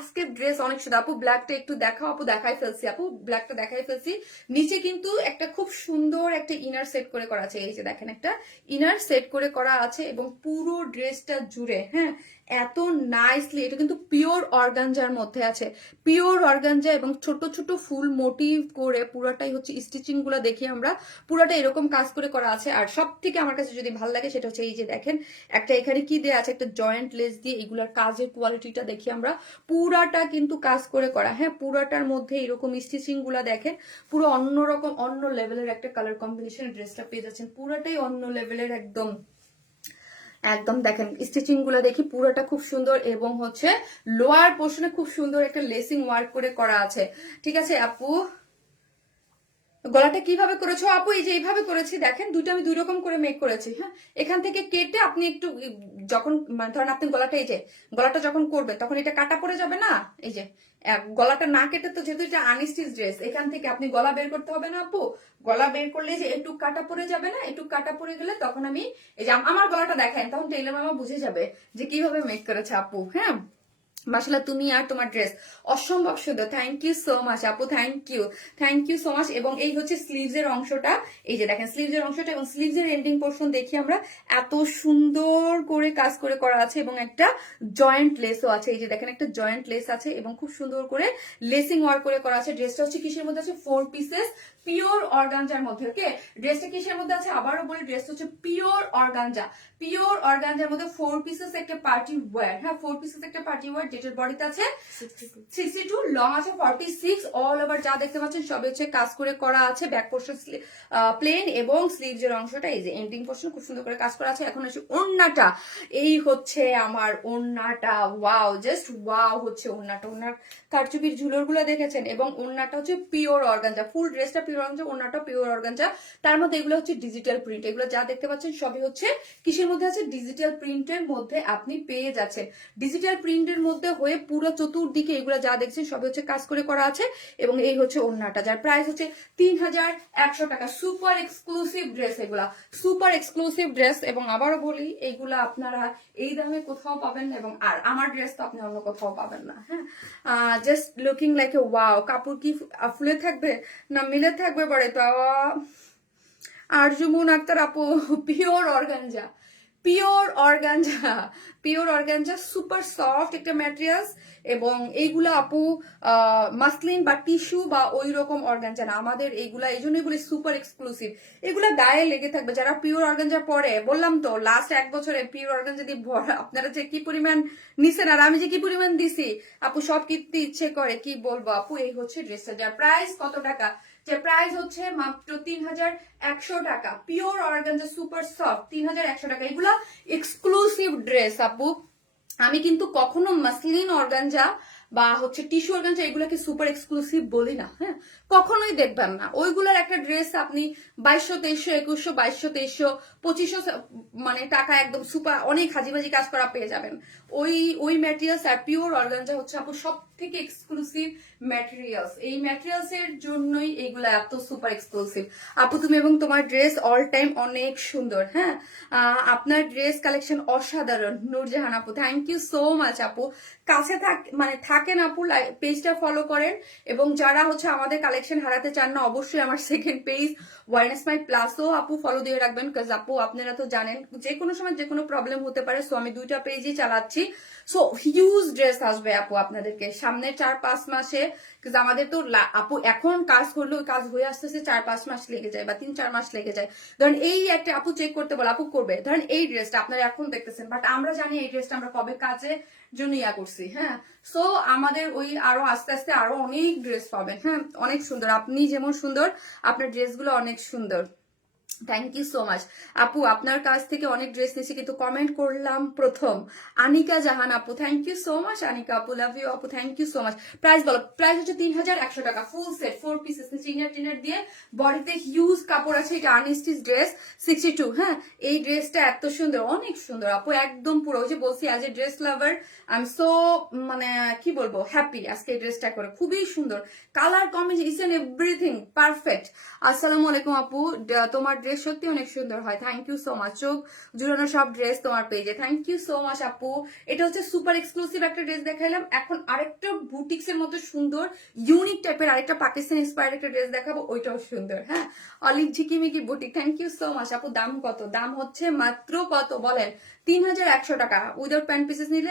আজকের ড্রেস অনেক সুন্দর আপু। ব্ল্যাকটা একটু দেখাও আপু। দেখাই ফেলছি আপু, ব্ল্যাকটা দেখাই ফেলছি। নিচে কিন্তু একটা খুব সুন্দর একটা ইনার সেট করে করা আছে, এই যে দেখেন একটা ইনার সেট করে করা আছে, এবং পুরো ড্রেসটা জুড়ে হ্যাঁ এত নাইসলি, এটা কিন্তু পিওর অর্গানজার মধ্যে আছে, পিওর অর্গানজা, এবং ছোট ছোট ফুল মোটিভ করে পুরাটাই হচ্ছে স্টিচিং গুলো দেখি আমরা, পুরাটা এরকম কাজ করে করা আছে। আর সব থেকে আমার কাছে যদি ভালো লাগে সেটা হচ্ছে এই যে দেখেন একটা এখানে কি দেওয়া আছে, একটা জয়েন্ট লেস দিয়ে, এগুলোর কাজের কোয়ালিটিটা দেখি আমরা, পুরাটা কিন্তু কাজ করে করা। হ্যাঁ পুরাটার মধ্যে এরকম স্টিচিং গুলা দেখেন, পুরো অন্যরকম অন্য লেভেলের একটা কালার কম্বিনেশন ড্রেসটা পেয়ে যাচ্ছেন, পুরাটাই অন্য লেভেলের একদম একদম। দেখেন স্টিচিং গুলা দেখি, পুরোটা খুব সুন্দর, এবং হচ্ছে লোয়ার পোর্শনে খুব সুন্দর একটা লেসিং ওয়ার্ক করে করা আছে। ঠিক আছে আপু, গলাটা কিভাবে করেছো আপু? এই যে এইভাবে করেছি দেখেন, দুইটা আমি দুই রকম করে মেক করেছি। হ্যাঁ এখান থেকে কেটে আপনি একটু যখন মানে ধরেন আপনি গলাটা, এই যে গলাটা যখন করবেন তখন এটা কাটা পড়ে যাবে না, এই যে গলাটা না কেটে, তো যেহেতু এটা আনস্টিচ ড্রেস, এখান থেকে আপনি গলা বের করতে হবে না আপু। গলা বের করলে যে একটু কাটা পড়ে যাবে না, একটু কাটা পড়ে গেলে তখন আমি এই যে আমার গলাটা দেখেন, তখন টেইলর মামা বুঝে যাবে যে কিভাবে মেক করেছে আপু। হ্যাঁ মাশাআল্লাহ, তুমি আর তোমার ড্রেস অসম্ভব সুন্দর। থ্যাংক ইউ সো মাচ আপু, থ্যাংক ইউ সো মাচ। এবং এই হচ্ছে স্লিভস এর অংশটা, এই যে দেখেন স্লিভস এর অংশটা, এবং স্লিভস এর এন্ডিং পোর্শন দেখি আমরা, এত সুন্দর করে কাজ করে করা আছে এবং একটা জয়েন্ট লেসও আছে। এই যে দেখেন একটা জয়েন্ট লেস আছে এবং খুব সুন্দর করে লেসিং ওয়ার্ক করে করা আছে। ড্রেসটা হচ্ছে কিসের মধ্যে আছে? 4 পিসেস পিওর অর্গানজার মধ্যে। ওকে, ড্রেসটা কিসের মধ্যে আছে? আবারও বলি, ড্রেসটা হচ্ছে পিওর অর্গানজা। পিওর অর্গানজার মধ্যে 4 পিসেস একটা পার্টি ওয়্যার। হ্যাঁ, 4 পিসেস একটা পার্টি ওয়্যার, যেটার বডিতে আছে 62, লং আছে 46। অল ওভার যা দেখতে পাচ্ছেন সবই হচ্ছে কাজ করে করা আছে। ব্যাক পোর্শন প্লেন এবং স্লিভস এর অংশটা এই যে এন্ডিং পোর্শন খুব সুন্দর করে কাজ করা আছে। এখন হচ্ছে ওড়নাটা, এই হচ্ছে আমার ওড়নাটা। ওয়াও, জাস্ট ওয়াও হচ্ছে ওড়নাটা। ওড়নার কারচুপির ঝুলোর গুলো দেখেছেন এবং ওড়নাটা হচ্ছে পিওর অর্গানজা। ফুল ড্রেসটা পিওর অর্গানজা, ওড়নাটা পিওর অর্গানজা। তার মধ্যে এগুলো হচ্ছে ডিজিটাল প্রিন্ট। এগুলো যা দেখতে পাচ্ছেন সবই হচ্ছে কিসের মধ্যে আছে? ডিজিটাল প্রিন্টের মধ্যে আপনি পেয়ে যাচ্ছেন। ডিজিটাল প্রিন্টের মধ্যে হয়ে পুরো চতুর্দিকে এগুলো যা দেখছেন সবই হচ্ছে কাজ করে করা আছে এবং এই হচ্ছে ওড়নাটা, যার প্রাইস হচ্ছে 3100 টাকা। সুপার এক্সক্লুসিভ ড্রেস, এগুলা সুপার এক্সক্লুসিভ ড্রেস। এবং আবারও বলি, এইগুলা আপনারা এই দামে কোথাও পাবেন না এবং আর আমার ড্রেস তো আপনি অন্য কোথাও পাবেন না। হ্যাঁ, just looking like a wow. কাপড় কি ফুলে থাকবে না মিলে থাকবে পরে তো? আরজুমুন আক্তার আপু, pure organza, pure organza, pure organza, super soft একটা ম্যাটেরিয়ালস। এবং এইগুলা আপু মাসলিন বা টিস্যু বা ওই রকম অর্গানজা না আমাদের এইগুলা, এই জন্য এগুলি সুপার এক্সক্লুসিভ। এগুলা গায়ে লেগে থাকবে। যারা পিওর অর্গানজা পরে, বললাম তো লাস্ট 1 বছরে পিওর অর্গানজা দিয়ে আপনারা যে কি পরিমাণ নিছেন আর আমি যে কি পরিমাণ দিছি আপু, সব কিনতে ইচ্ছে করে, কি বলবো আপু। এই হচ্ছে ড্রেসটা, যার প্রাইস কত টাকা? যে প্রাইস হচ্ছে মাত্র 3100 টাকা। পিওর অর্গানজা সুপার সফট, 3100 টাকা। এগুলা এক্সক্লুসিভ ড্রেস আপু। আমি কিন্তু কখনো মাসলিন অর্গানজা বা হচ্ছে টিস্যু অর্গানজা এগুলোকে সুপার এক্সক্লুসিভ বলি না। হ্যাঁ, কখনোই দেখবেন না। ওইগুলার একটা ড্রেস আপনি 2200, 2300, 2100, 2200, 2300, 2500 মানে টাকা একদম সুপার অনেক হাজিবাজি কাজ করা পেয়ে যাবেন। ওই ম্যাটেরিয়ালস আর পিওর অর্গানজা হচ্ছে আপু সব থেকে এক্সক্লুসিভ ম্যাটেরিয়ালস। এই ম্যাটেরিয়ালস এর জন্যই এইগুলা এত সুপার এক্সক্লুসিভ। আপু তুমি এবং তোমার ড্রেস অল টাইম অনেক সুন্দর। হ্যাঁ, আপনার ড্রেস কালেকশন অসাধারণ। নূরজাহান আপু, থ্যাংক ইউ সো মাচ আপু। কাছে থাকেন আপু, পেজটা ফলো করেন এবং যারা হচ্ছে আমাদের কালেকশন হারাতে চান না, অবশ্যই আমার সেকেন্ড পেজ ওয়ারনেস মাই প্লাসও আপু ফলো দিয়ে রাখবেন। কাজ আপু আপনারা তো জানেন যে কোনো সময় যে কোনো প্রবলেম হতে পারে, সো আমি 2টা পেজই চালাচ্ছি। সো হিউজ ড্রেস আসবে আপু আপনাদেরকে সামনের 4-5 মাসে। আমাদের তো আপু এখন কাজ করলে ওই কাজ হয়ে আসতেছে 4-5 মাস লেগে যায় বা 3-4 মাস লেগে যায়। ধরেন এই একটা আপু চেক করতে বলে, আপু করবে। ধরেন এই ড্রেসটা আপনারা এখন দেখতেছেন, বাট আমরা জানি এই ড্রেসটা আমরা কবে কাজে জন্য করছি। হ্যাঁ, সো আমাদের ওই আরো আস্তে আস্তে আরো অনেক ড্রেস পাবেন। হ্যাঁ, অনেক সুন্দর। আপনি যেমন সুন্দর, আপনার ড্রেসগুলো অনেক সুন্দর। থ্যাংক ইউ সো মাচ আপু। আপনার কাছ থেকে অনেক ড্রেস নিয়েছি কিন্তু কমেন্ট করলাম প্রথম আনিকা জাহান আপু, thank you so much Anika আপু, লাভ ইউ আপু, thank you so much. Price বলো। প্রাইস হচ্ছে 3100 টাকা। ফুল সেট 4 পিসেস চিনার দিয়ে বডিতে হিউজ কাপড় আছে। এটা আনস্টিচ ড্রেস 62। হ্যাঁ, এই ড্রেসটা এত সুন্দর, অনেক সুন্দর আপু, একদম পুরো ওই যে বলছি as a dress lover I am so মানে কি বলবো হ্যাপি আজকে এই ড্রেসটা করে। খুবই সুন্দর কালার কম্বিনেশন, এভরিথিং পারফেক্ট। আসসালামু আলাইকুম আপু, তোমার ড্রেস সত্যি অনেক সুন্দর হয়। Thank you so much. চোখ জুড়ানো সব ড্রেস তোমার পেজে। থ্যাংক ইউ সো মাচ আপু। এটা হচ্ছে সুপার এক্সক্লুসিভ একটা ড্রেস দেখাইলাম। এখন আরেকটা বুটিক্স এর মতো সুন্দর ইউনিক টাইপের আরেকটা পাকিস্তান ইন্সপায়ার্ড একটা ড্রেস দেখাবো, ওইটাও সুন্দর। হ্যাঁ, অলিভ ঝিকিমিকি boutique. Thank you so much আপু। দাম কত? দাম হচ্ছে মাত্র কত বলেন? 3100 টাকা। উইদাউট প্যান্ট পিসেস নিলে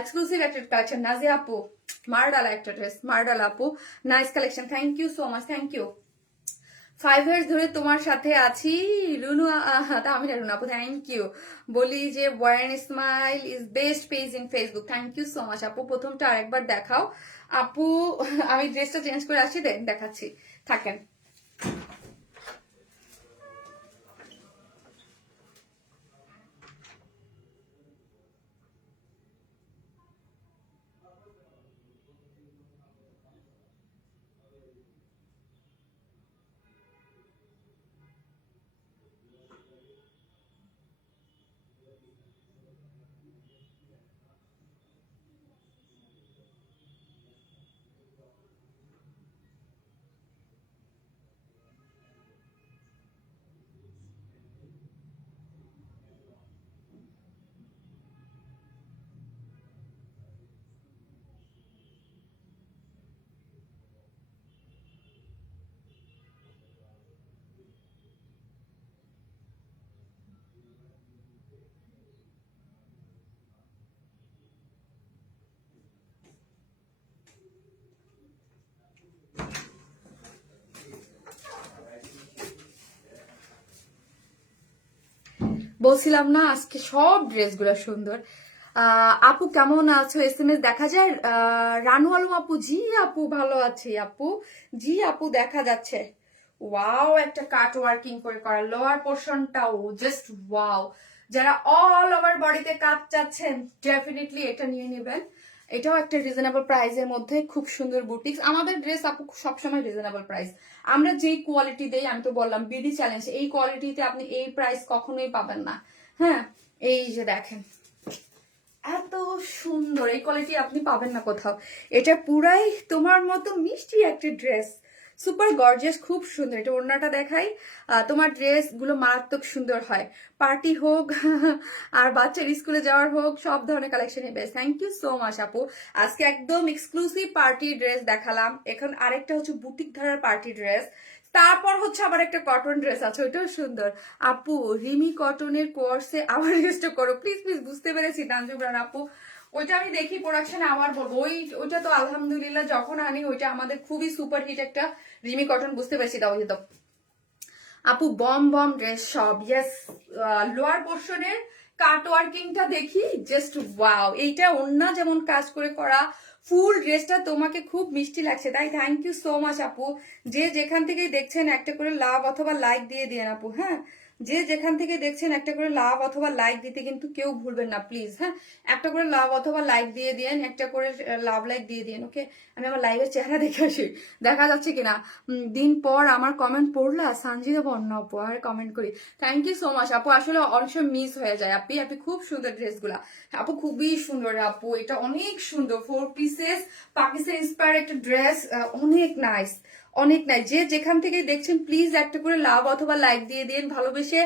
এক্সক্লুসিভ একটা কালেকশন। নাজিয়া আপু, মারডালা একটা ড্রেস, মারডালা আপু, nice collection. Thank you so much, thank you. 5 years ধরে তোমার সাথে আছি রুনু, তাহমিনা রুনু আপু, থ্যাংক ইউ। বলি যে Warren smile is best page in Facebook. Thank you so much আপু। প্রথমটা আরেকবার দেখাও আপু। আমি ড্রেসটা চেঞ্জ করে আসি, দেখাচ্ছি, থাকেন। বলছিলাম না আজকে সব ড্রেসগুলো সুন্দর। আপু কেমন আছো? SMS দেখা যায়। রানু আলম আপু, জি আপু ভালো আছি আপু। জি আপু দেখা যাচ্ছে। ওয়াও, একটা কাট ওয়ার্কিং করে করা লোয়ার পোর্শনটাও জাস্ট ওয়াও। যারা অল ওভার বডিতে কাজ চাচ্ছেন ডেফিনেটলি এটা নিয়ে নেবেন। এটাও একটা রিজনেবল প্রাইসের মধ্যে খুব সুন্দর বুটিক্স। আমাদের ড্রেস আপু সবসময় রিজনেবল প্রাইস। আমরা যেই কোয়ালিটি দেই, আমি তো বললাম বিডি চ্যালেঞ্জ, এই কোয়ালিটিতে আপনি এই প্রাইস কখনোই পাবেন না। হ্যাঁ, এই যে দেখেন এত সুন্দর এই কোয়ালিটি আপনি পাবেন না কোথাও। এটা পুরাই তোমার মতো মিষ্টি একটা ড্রেস, সুপার গর্জিয়াস, খুব সুন্দর। এটা ওড়নাটা দেখাই। তোমার ড্রেস গুলো মারাত্মক সুন্দর হয়, পার্টি হোক আর বাচ্চার স্কুলে যাওয়ার হোক, সব ধরনের কালেকশনই best. Thank you so much আপু। আজকে একদম এক্সক্লুসিভ পার্টি ড্রেস দেখালাম, এখন আরেকটা হচ্ছে বুটিক ধারার পার্টি ড্রেস, তারপর হচ্ছে আবার একটা কটন ড্রেস আছে, ওইটাও সুন্দর। আপু রিমি কটনের কোর্সে আবার রেজিস্টার করো প্লিজ প্লিজ। বুঝতে পেরেছি তানজুবরান আপু, ওইটা আমি দেখি প্রোডাকশনে আবার বলবো। ওইটা তো আলহামদুলিল্লাহ যখন আনি ওইটা আমাদের খুবই সুপার হিট একটা রিমি কটন। বুঝতে পেরেছি, দাও তো আপু বম বম ড্রেস সব। ইয়েস, লোয়ার পোর্শনের কাট ওয়ার্কিংটা দেখি জাস্ট ওয়াও। এইটা অন্য যেমন কাজ করে করা, ফুল ড্রেসটা তোমাকে খুব মিষ্টি লাগছে, তাই থ্যাংক ইউ সো মাচ আপু। যে যেখান থেকে দেখছেন একটা করে লাভ অথবা লাইক দিয়ে দিন আপু। হ্যাঁ, যে যেখান থেকে দেখছেন একটা করে লাভ অথবা লাইক দিতে কিন্তু কেউ ভুলবেন না প্লিজ। হ্যাঁ, একটা করে লাভ অথবা লাইক দিয়ে দিন, একটা করে লাভ লাইক দিয়ে দিন। ওকে, আমি আমার লাইভের চেহারা দেখে আসি, দেখা যাচ্ছে কিনা। দিন পর আমার কমেন্ট পড়লা সানজিদা বন্যা আপু আর কমেন্ট করি। থ্যাংক ইউ সো মাচ আপু। আসলে অনেক সময় মিস হয়ে যায়। আপনি আপনি খুব সুন্দর ড্রেসগুলা আপু, খুবই সুন্দর আপু। এটা অনেক সুন্দর, 4 পিসেস পাকিস্তান ইন্সপায়ার একটা ড্রেস, অনেক নাইস, অনেক নাই। যে যেখান থেকে দেখছেন প্লিজ একটা করে লাভ অথবা লাইক দিয়ে দিন, ভালোবেসে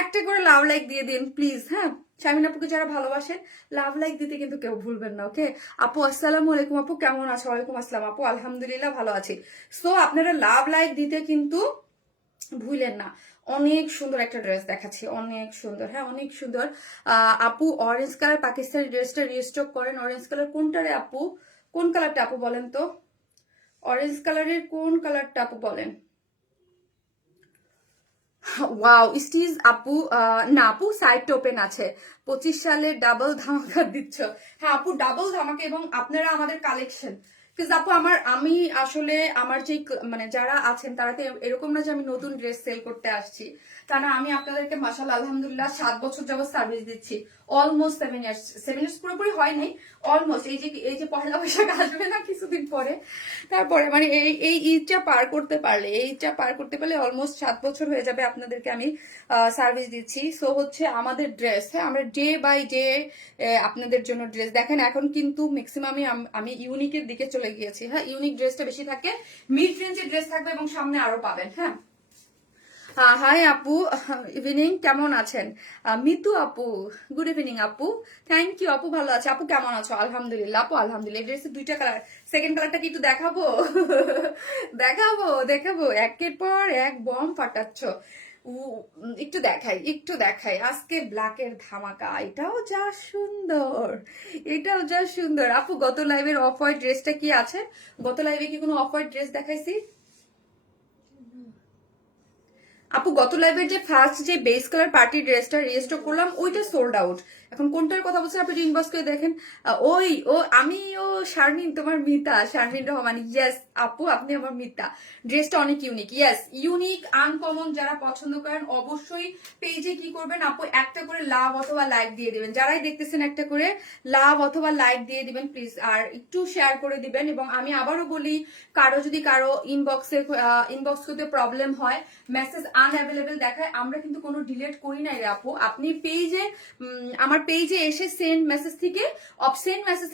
একটা করে লাভ লাইক দিয়ে দিন প্লিজ। হ্যাঁ, শামিন আপুকে যারা ভালোবাসেন লাভ লাইক দিতে কিন্তু কেউ ভুলবেন না। ওকে আপু, আসসালামু আলাইকুম আপু, কেমন আছো? ওয়ালাইকুম আসসালাম আপু, আলহামদুলিল্লাহ ভালো আছি। সো আপনারা লাভ লাইক দিতে কিন্তু ভুলেন না। অনেক সুন্দর একটা ড্রেস দেখাচ্ছি, অনেক সুন্দর। হ্যাঁ, অনেক সুন্দর। আপু অরেঞ্জ কালার পাকিস্তানি ড্রেসটা রিস্টক করেন। অরেঞ্জ কালার কোনটা রে আপু? কোন কালারটা আপু বলেন তো? অরেঞ্জ কালারের কোন কালারটা আপু বলেন? ওয়াও স্টিজ আপু, না আপু সাইডটা ওপেন আছে। 25 সালে ডাবল ধামাকা দিচ্ছ। হ্যাঁ আপু, ডাবল ধামাকা। এবং আপনারা আমাদের কালেকশন, আপু আমি আসলে আমার যে মানে যারা আছেন তারা তো এরকম না যে আমি নতুন ড্রেস সেল করতে আসছি, তা না। আমি আপনাদেরকে মাশাআল্লাহ আলহামদুলিল্লাহ 7 বছর যাবত সার্ভিস দিচ্ছি। Almost 7 years. 7 ইয়ার্স পুরোপুরি হয় নাই, অলমোস্ট। এই যে পহেলা বৈশাখ আসবে না কিছুদিন পরে, তারপরে মানে এই ঈদটা পার করতে পারলে, এই ঈদটা পার করতে পারলে অলমোস্ট 7 বছর হয়ে যাবে আপনাদেরকে আমি সার্ভিস দিচ্ছি। সো হচ্ছে আমাদের ড্রেস, হ্যাঁ আমরা ডে বাই ডে আপনাদের জন্য ড্রেস দেখেন। এখন কিন্তু ম্যাক্সিমামই আমি ইউনিকের দিকে চলে গিয়েছি। হ্যাঁ, ইউনিক ড্রেসটা বেশি থাকে, মিড রেঞ্জের ড্রেস থাকবে এবং সামনে আরো পাবেন। হ্যাঁ, হাই আপু, ইভিনিং, কেমন আছেন? মিতু আপু, গুড ইভিনিং আপু। থ্যাংক ইউ আপু, ভালো আছে আপু, কেমন আছো? আলহামদুলিল্লাহ আপু, আলহামদুলিল্লাহ। ড্রেসের দুইটা কালার, সেকেন্ড কালারটা কি একটু দেখাবো? দেখাবো দেখাবো, একের পর এক বম ফাটাচ্ছ। একটু দেখাই, একটু দেখাই। আজকে ব্ল্যাকের ধামাকা, এটাও যা সুন্দর, এটাও যা সুন্দর। আপু গত লাইভের অফ হোয়াইট ড্রেসটা কি আছে? গত লাইভে কি কোনো অফ হোয়াইট ড্রেস দেখাইছি? আপু গত লাইভের যে ফার্স্ট যে বেস কালার পার্টি ড্রেসটা রিস্টক করলাম ওইটা সোল্ড আউট। এখন কোনটার কথা বলছেন আপনি ইনবক্স করে দেখেন। আমি শারমিন, তোমার মিতা, শারমিন রহমান। ইয়েস আপু, আপনি আমার মিতা। ড্রেসটা অনেক ইউনিক। Yes, unique uncommon. যারা পছন্দ করেন অবশ্যই পেজে কি করবেন আপু, একটা করে লাভ অথবা লাইক দিয়ে দিবেন। যারাই দেখতেছেন একটা করে লাভ অথবা লাইক দিয়ে দিবেন প্লিজ, আর একটু শেয়ার করে দিবেন। এবং আমি আবারও বলি, যদি কারো ইনবক্স করতে প্রবলেম হয়, মেসেজ আনঅ্যাভেলেবেল দেখায়, আমরা কিন্তু কোনো ডিলেট করি নাই রে আপু। আপনি পেজে আমার পেজে এসে সেন্ড মেসেজ থেকে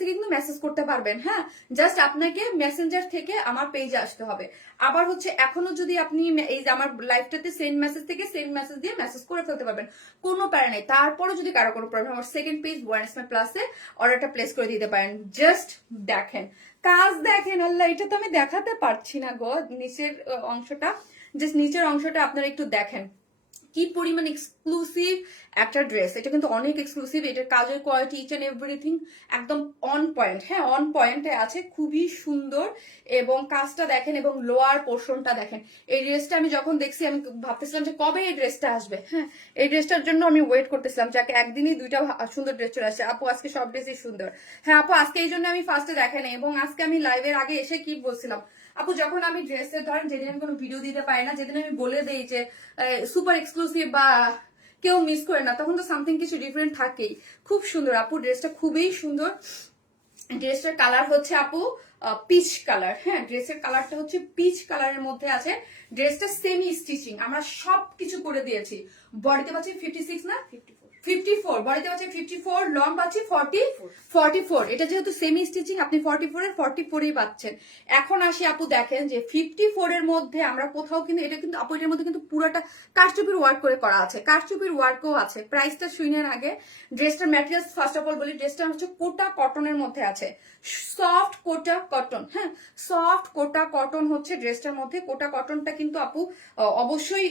কিন্তু মেসেজ করতে পারবেন। হ্যাঁ, জাস্ট আপনাকে মেসেঞ্জার থেকে আমার পেজে আসতে হবে। আবার হচ্ছে এখনো যদি আপনি এই যে আমার লাইভটাতে সেন্ড মেসেজ থেকে সেন্ড মেসেজ দিয়ে মেসেজ করে ফেলতে পারবেন, কোনো প্যারা নেই। তারপরে যদি কারো কোনো প্রবলেম, আমার সেকেন্ড পেজ ওয়ারেন্সমাই প্লাসে অর্ডারটা প্লেস করে দিতে পারেন। জাস্ট দেখেন, কাজ দেখেন। আল্লাহ, এটা তো আমি দেখাতে পারছি না গো, নিচের অংশটা, জাস্ট নিচের অংশটা আপনারা একটু দেখেন কি পরিমাণ এক্সক্লুসিভ একটা ড্রেস, এটা কিন্তু অনেক এক্সক্লুসিভ, এটার কাজের কোয়ালিটি ইচ এন্ড এভরিথিং একদম অন পয়েন্ট, হ্যাঁ অন পয়েন্টে আছে, খুবই সুন্দর। এবং কাজটা দেখেন এবং লোয়ার পোর্শনটা দেখেন। এই ড্রেসটা আমি যখন দেখছি আমি ভাবতেছিলাম যে কবে এই ড্রেসটা আসবে, হ্যাঁ এই ড্রেসটার জন্য আমি ওয়েট করতেছিলাম, যাকে একদিনই দুইটা সুন্দর ড্রেস চলে আসছে। আপু আজকে সব ড্রেসই সুন্দর। হ্যাঁ আপু আজকে এই জন্য আমি ফার্স্টে দেখে নাই, এবং আজকে আমি লাইভের আগে এসে কি বলছিলাম আপু, যখন আমি ড্রেসের ধরেন যেদিন আমি কোনো ভিডিও দিতে পারি না, যেদিন আমি বলে দেই যে সুপার এক্সক্লুসিভ বা কেউ মিস করে না, তখন তো সামথিং কিছু ডিফারেন্ট থাকেই। খুব সুন্দর আপু, ড্রেসটা খুবই সুন্দর। ড্রেসটার কালার হচ্ছে আপু পিচ কালার, হ্যাঁ ড্রেসের কালারটা হচ্ছে পিচ কালারের মধ্যে আছে। ড্রেসটা সেমি স্টিচিং, আমরা সবকিছু করে দিয়েছি। বডিতে পাচ্ছি 56 না 54, বডিতে পাচ্ছি 54, লং পাচ্ছি 44। এটা যেহেতু সেমি স্টিচিং আপনি 44 এর 44ই পাচ্ছেন। এখন আসি আপু দেখেন যে 54 এর মধ্যে আমরা কোথাও কিন্তু, এটা কিন্তু আপু এটার মধ্যে কিন্তু পুরোটা কারচুপির ওয়ার্ক করে করা আছে, কারচুপির ওয়ার্কও আছে। প্রাইসটা শুনেন আগে। ড্রেসটার ম্যাটেরিয়ালস ফার্স্ট অফ অল বলি, ড্রেসটা হচ্ছে কোটা কটনের মধ্যে আছে, সফট কোটা কটন, হ্যাঁ সফট কোটা কটন হচ্ছে ড্রেসটার মধ্যে। কোটা কটনটা কিন্তু আপু অবশ্যই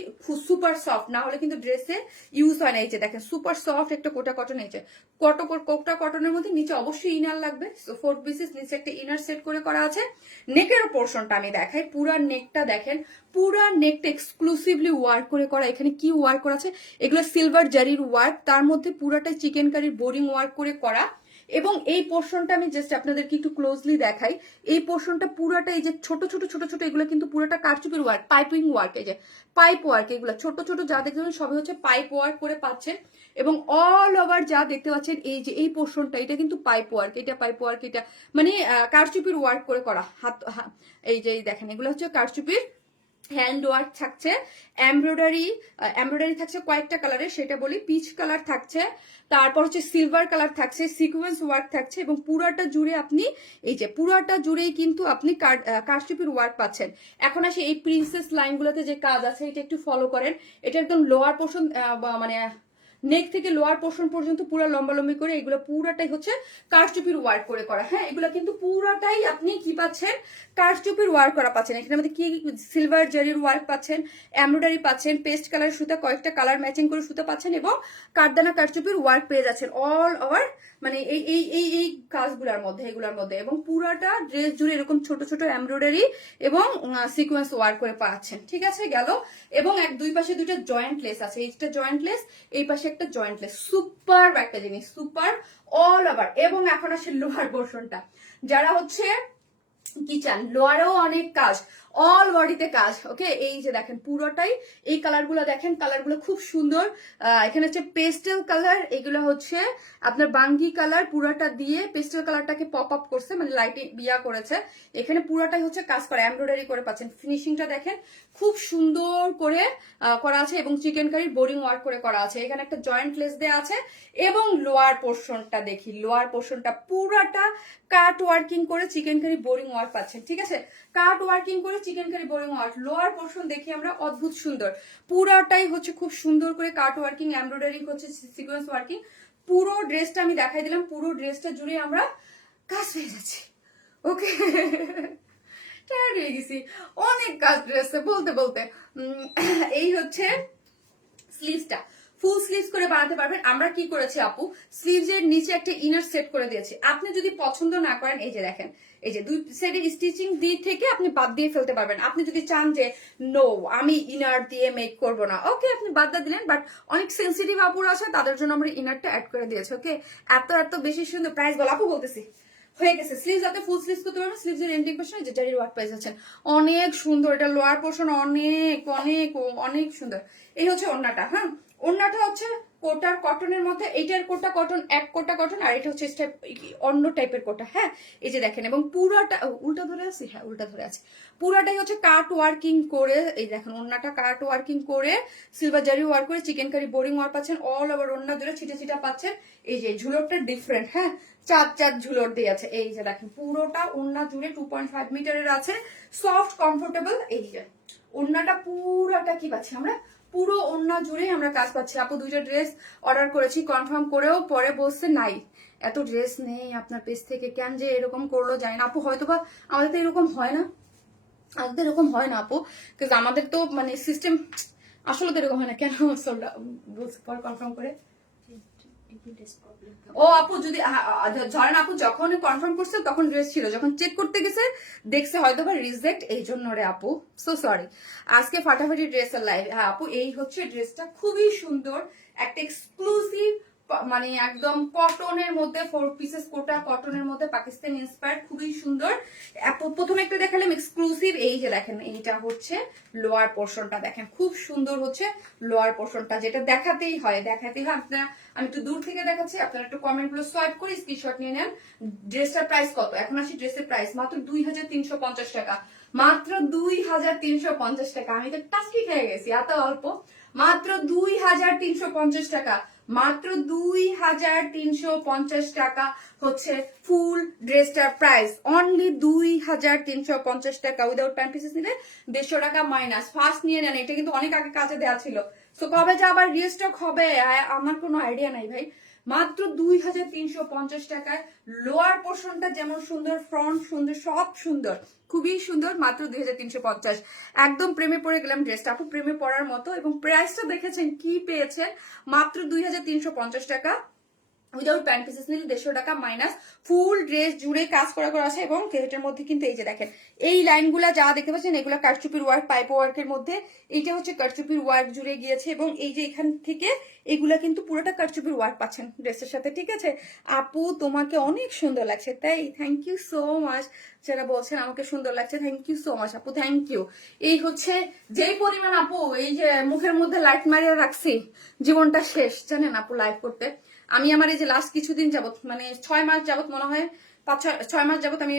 সুপার সফট, না হলে কিন্তু ড্রেসে ইউজ হয় না। এই যে দেখেন সুপার সফট একটা কোটা কটন, এই যে কোটা কটনের মধ্যে নিচে অবশ্যই ইনার লাগবে, 4 পিসেস নিচে একটা ইনার সেট করে করা আছে। নেকের পোর্শনটা আমি দেখাই, পুরা নেকটা দেখেন, পুরা নেকটা এক্সক্লুসিভলি ওয়ার্ক করে করা। এখানে কি ওয়ার্ক করা আছে, এগুলো সিলভার জারির ওয়ার্ক, তার মধ্যে পুরাটাই চিকেন কারির বোরিং ওয়ার্ক করে করা। এবং এই পোর্শনটা আমি জাস্ট আপনাদেরকে একটু ক্লোজলি দেখাই। এই পোর্শনটা পুরাটা এই যে ছোট ছোট ছোট ছোট এগুলো কিন্তু পুরাটা কারচুপির ওয়ার্ক, পাইপিং ওয়ার্ক, এই যে পাইপ ওয়ার্ক, এগুলো ছোট ছোট যা দেখতে সবই হচ্ছে পাইপ ওয়ার্ক করে পাচ্ছেন। এবং অল ওভার যা দেখতে পাচ্ছেন এই যে এই পোর্শনটা, এটা কিন্তু পাইপ ওয়ার্ক, এটা পাইপ ওয়ার্ক, এটা মানে কারচুপির ওয়ার্ক করে করা। এই যে দেখেন এগুলো হচ্ছে কারচুপির হ্যান্ড ওয়ার্ক থাকছে, এমব্রয়ডারি থাকছে কয়েকটা কালারের, সেটা বলি। পিচ কালার থাকছে, তারপর হচ্ছে সিলভার কালার থাকছে, সিকোয়েন্স ওয়ার্ক থাকছে, এবং পুরাটা জুড়ে আপনি এই যে পুরাটা জুড়েই কিন্তু আপনি কারচুপির ওয়ার্ক পাচ্ছেন। এখন আসি এই প্রিন্সেস লাইনগুলোতে যে কাজ আছে, এটা একটু ফলো করেন। এটা একদম লোয়ার পোর্শন মানে নেক থেকে লোয়ার পোর্শন পর্যন্ত পুরো লম্বালম্বি করে এগুলো পুরাটাই হচ্ছে কারচুপির ওয়ার্ক করে করা। হ্যাঁ এগুলো কিন্তু পুরাটাই আপনি কি পাচ্ছেন, কারচুপির ওয়ার্ক করা পাচ্ছেন। এখানে আমাদের কি সিলভার জারির ওয়ার্ক পাচ্ছেন, এমব্রয়ডারি পাচ্ছেন, পেস্ট কালার সুতা, কয়েকটা কালার ম্যাচিং করে সুতা পাচ্ছেন, এবং কারদানা কারচুপির ওয়ার্ক পেয়ে যাচ্ছেন অল ওভার, মানে এই এই এই এই কাজগুলোর মধ্যে, এগুলোর মধ্যে। এবং পুরাটা ড্রেস জুড়ে এরকম ছোট ছোট এমব্রয়ডারি এবং সিকোয়েন্স ওয়ার্ক করে পাচ্ছেন। ঠিক আছে গেল। এবং দুই পাশে দুইটা জয়েন্ট লেস আছে, এইটা জয়েন্ট লেস, এই পাশে একটা জয়েন্ট লেস, সুপার একটা জিনিস, সুপার অল ওভার। এবং এখন আসে লোয়ার পোর্শনটা, যারা হচ্ছে কি চান লোয়ারেও অনেক কাজ, অল বডিতে কাজ। ওকে এই যে দেখেন পুরোটাই এই কালারগুলো দেখেন, কালারগুলো খুব সুন্দর। এখানে হচ্ছে পেস্টেল কালার, এগুলো হচ্ছে আপনার বাঙ্গি কালার, পুরাটা দিয়ে পেস্টেল কালারটাকে পপ আপ করছে, মানে লাইটে বিয়া করেছে। এখানে পুরাটাই হচ্ছে কাজ করা, এমব্রয়ডারি করে পাচ্ছেন। ফিনিশিংটা দেখেন খুব সুন্দর করে করা আছে, এবং চিকেন কারির বোরিং ওয়ার্ক করে করা আছে। এখানে একটা জয়েন্ট লেস দেওয়া আছে। এবং লোয়ার পোর্শনটা দেখি, লোয়ার পোর্শনটা পুরাটা কাট ওয়ার্কিং করে চিকেন কারি বোরিং ওয়ার্ক পাচ্ছেন। ঠিক আছে কাট ওয়ার্কিং করে chikankari boring work. Lower portion দেখি আমরা অদ্ভুত সুন্দর, পুরাটাই হচ্ছে খুব সুন্দর করে কাট ওয়ার্কিং, এমব্রয়ডারি হচ্ছে সিকোয়েন্স ওয়ার্কিং। পুরো ড্রেসটা আমি দেখাই দিলাম, পুরো ড্রেসটা জুড়ে আমরা কাজ পেয়ে যাচ্ছি। ওকে টায়ার্ড হয়ে গেছি, অনেক কাজ ড্রেসে বলতে বলতে। এই হচ্ছে স্লিভসটা, ফুল স্লিভস করে বানাতে পারবেন। আমরা কি করেছি আপু, স্লিভস এর নিচে একটা ইনার সেট করে দিয়েছি। আপনি যদি পছন্দ না করেন, এই যে দেখেন এই যে দুই সাইডের স্টিচিং দিয়ে থেকে আপনি বাদ দিয়ে ফেলতে পারবেন। আপনি যদি চান যে নো আমি ইনার দিয়ে মেক করব না, ওকে আপনি বাদ দিয়ে দিলেন। বাট অনেক সেন্সিটিভ আপুর আছে, তাদের জন্য আমরা ইনারটা অ্যাড করে দিয়েছি। ওকে এত এত বেশি সুন্দর। প্রাইস বল আপু, বলতেছি হয়ে গেছে। স্লিভস আপনি ফুল স্লিভস করতে পারবেন, স্লিভস এর এন্ডিং পোর্শন যে জারির ওয়ার্ক পেয়ে যাচ্ছেন, অনেক সুন্দর। এটা লোয়ার পোর্শন অনেক অনেক অনেক সুন্দর। এই হচ্ছে ওড়নাটা, হ্যাঁ ওড়নাটা হচ্ছে কোটার কটনের মধ্যে, এইটার কোটা কটন, এক কোটা কটন, আর এটা হচ্ছে অন্য টাইপের কোটা। হ্যাঁ এই যে দেখেন, এবং পুরাটা উল্টা ধরে আছে, হ্যাঁ উল্টা ধরে আছে। পুরাটাই হচ্ছে কাট ওয়ার্কিং করে, এই দেখেন ওড়নাটা কাট ওয়ার্কিং করে সিলভার জারি ওয়ার্ক করে চিকেন কারি বোরিং ওয়ার্ক পাচ্ছেন। অল ওভার ওড়না জুড়ে ছিটা ছিটা পাচ্ছেন। এই যে ঝুলরটা ডিফারেন্ট, হ্যাঁ চার চার ঝুলর দিয়ে আছে। এই যে দেখেন পুরোটা ওড়না জুড়ে 2.5 মিটারের আছে, সফট কমফোর্টেবল। এই যে ওড়নাটা পুরাটা কি পাচ্ছি আমরা, পুরো ওড়না জুড়ে আমরা কাজ পাচ্ছি। আপু দুইটা ড্রেস অর্ডার করেছি, কনফার্ম করেও পরে বলছে নাই এত ড্রেস নেই আপনার পেজ থেকে, কেন যে এরকম করলো যায় না আপু। হয়তো বা আমাদের তো এরকম হয় না, আমাদের এরকম হয় না আপু, কিন্তু আমাদের তো মানে সিস্টেম আসলে তো এরকম হয় না কেন? সোল্ড বলছি পর কনফার্ম করে। ও আপু যদি ধরেন আপু যখন কনফার্ম করছে তখন ড্রেস ছিল, যখন চেক করতে গেছে দেখছে হয়তো বা রিজেক্ট, এই জন্য রে আপু, সো সরি। আজকে ফাটাফাটি ড্রেসের লাইভ। হ্যাঁ আপু এই হচ্ছে ড্রেসটা, খুবই সুন্দর একটা এক্সক্লুসিভ, মানে একদম কটনের মধ্যে 4 পিসেস কোটা কটনের মধ্যে পাকিস্তানি ইন্সপায়ার্ড, খুবই সুন্দর। প্রথমে একটা দেখালাম এক্সক্লুসিভ, এই যে দেখেন এইটা হচ্ছে লোয়ার পোর্শনটা, দেখেন খুব সুন্দর হচ্ছে লোয়ার পোর্শনটা, যেটা দেখাতেই হয় আপনারা। আমি একটু দূর থেকে দেখাচ্ছি, আপনারা একটু কমেন্ট গুলো সোয়াইপ করে স্ক্রিনশট নিয়ে নেন। ড্রেসটার প্রাইস কত? এখন আসি ড্রেসের প্রাইস, মাত্র 2350 টাকা, মাত্র 2350 টাকা। আমি তো টাস্কি খেয়ে গেছি, এত অল্প, মাত্র 2350 টাকা, মাত্র 2350 টাকা হচ্ছে ফুল ড্রেসটার প্রাইস, অনলি 2350 টাকা। উইদাউট প্যান্ট পিসেস নিলে 150 টাকা মাইনাস। ফার্স্ট নিয়ে নেন, এটা কিন্তু অনেক আগে কাজে দেওয়া ছিল, সো কবে যে আবার রিস্টক হবে আমার কোনো আইডিয়া নাই ভাই। মাত্র 2350 টাকায় লোয়ার পোর্শনটা যেমন সুন্দর, ফ্রন্ট সুন্দর, সব সুন্দর, খুবই সুন্দর, মাত্র 2350। একদম প্রেমে পড়ে গেলাম ড্রেসটা আপু, প্রেমে পড়ার মতো। এবং প্রাইসটা দেখেছেন কি পেয়েছেন, মাত্র 2350 টাকা। উইদাউট প্যান্ট পিসেস নিলে 150 টাকা মাইনাস। ফুল ড্রেস জুড়ে কাজ করা আছে এবং এটার মধ্যে কিন্তু এই যে দেখেন এই লাইনগুলা যা দেখতে পাচ্ছেন এগুলো কারচুপির ওয়ার্ক, পাইপ ওয়ার্কের মধ্যে এইটা হচ্ছে কারচুপির ওয়ার্ক জুড়ে গিয়েছে, এবং এই যে এখান থেকে এগুলা কিন্তু পুরোটা কারচুপির ওয়ার্ক পাচ্ছেন ড্রেসের সাথে, ঠিক আছে? আপু তোমাকে অনেক সুন্দর লাগছে, তাই থ্যাংক ইউ সো মাচ। যারা বলছেন আমাকে সুন্দর লাগছে, থ্যাংক ইউ সো মাচ আপু, থ্যাংক ইউ। এই হচ্ছে যেই পরিমাণ আপু এই যে মুখের মধ্যে লাইট মারিয়ে রাখছি, জীবনটা শেষ জানেন আপু লাইভ করতে। আমি আমার এই যে লাস্ট কিছুদিন যাবত, মানে 6 মাস যাবত মনে হয়, 5-6 মাস যাবত আমি